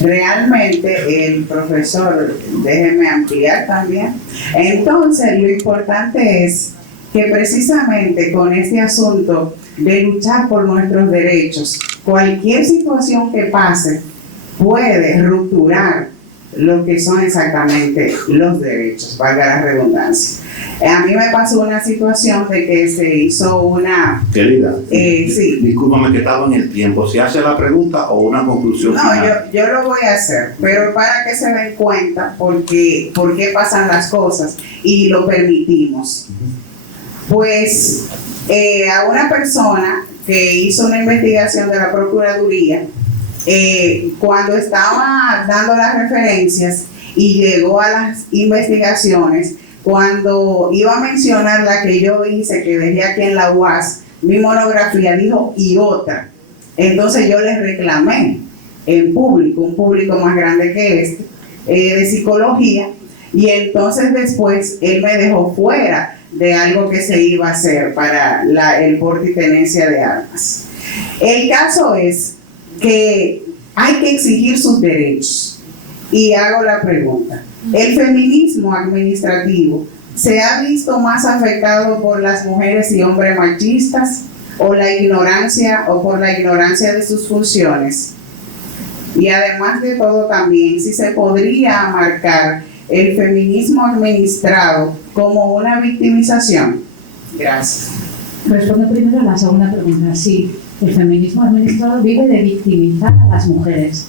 Realmente el profesor, déjeme ampliar también, entonces lo importante es que precisamente con este asunto de luchar por nuestros derechos, cualquier situación que pase puede rupturar lo que son exactamente los derechos, valga la redundancia. A mí me pasó una situación de que se hizo una... Querida, sí. Discúlpame que estaba en el tiempo. ¿Si hace la pregunta o una conclusión final? Yo lo voy a hacer, pero para que se den cuenta por qué pasan las cosas y lo permitimos. Pues a una persona que hizo una investigación de la Procuraduría, cuando estaba dando las referencias y llegó a las investigaciones, cuando iba a mencionar la que yo hice, que dejé aquí en la UAS, mi monografía, dijo y otra. Entonces yo les reclamé en público, un público más grande que este, de psicología, y entonces después él me dejó fuera de algo que se iba a hacer para el porte y tenencia de armas. El caso es que hay que exigir sus derechos. Y hago la pregunta, ¿el feminismo administrativo se ha visto más afectado por las mujeres y hombres machistas o por la ignorancia de sus funciones? Y además de todo también, si se podría marcar el feminismo administrado como una victimización. Gracias. Respondo primero a la segunda pregunta. Sí, el feminismo administrado vive de victimizar a las mujeres,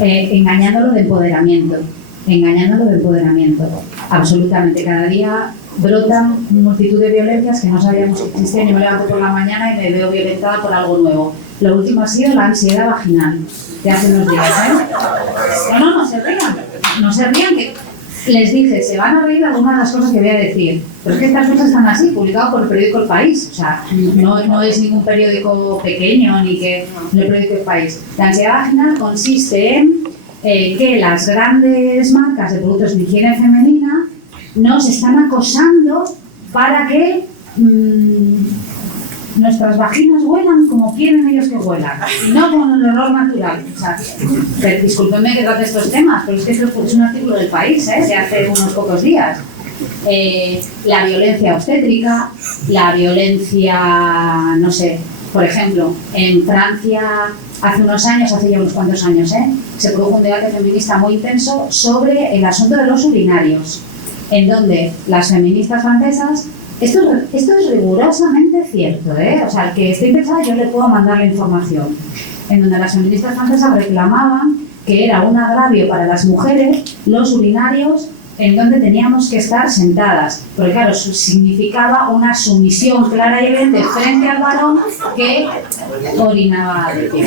engañándolo de empoderamiento, absolutamente. Cada día brotan multitud de violencias que no sabíamos que existían. Yo me levanto por la mañana y me veo violentada por algo nuevo. Lo último ha sido la ansiedad vaginal de hace unos días, no se rían, que les dije, se van a reír algunas de las cosas que voy a decir, pero es que estas cosas están así, publicado por el periódico El País, o sea, no es ningún periódico pequeño ni que no el periódico El País. La ansiedad vaginal consiste en que las grandes marcas de productos de higiene femenina nos están acosando para que nuestras vaginas huelan como quieren ellos que huelan, y no con el olor natural. O sea, discúlpenme que trate estos temas, pero es que esto es un artículo del País, de hace unos pocos días. La violencia obstétrica, la violencia, no sé, por ejemplo, en Francia hace ya unos cuantos años, se produjo un debate feminista muy intenso sobre el asunto de los urinarios, en donde las feministas francesas, esto es rigurosamente cierto, o sea, el que esté interesado yo le puedo mandar la información, en donde las feministas francesas reclamaban que era un agravio para las mujeres los urinarios en donde teníamos que estar sentadas, porque claro, significaba una sumisión clara y evidente frente al varón que orinaba de pie.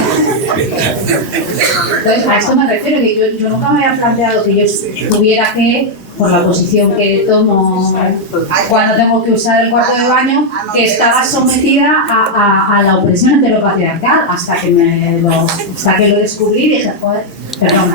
Entonces, a esto me refiero, que yo nunca me había planteado que yo tuviera que, por la posición que tomo cuando tengo que usar el cuarto de baño, que estaba sometida a la opresión heteropatriarcal hasta que lo descubrí y dije, joder, perdón.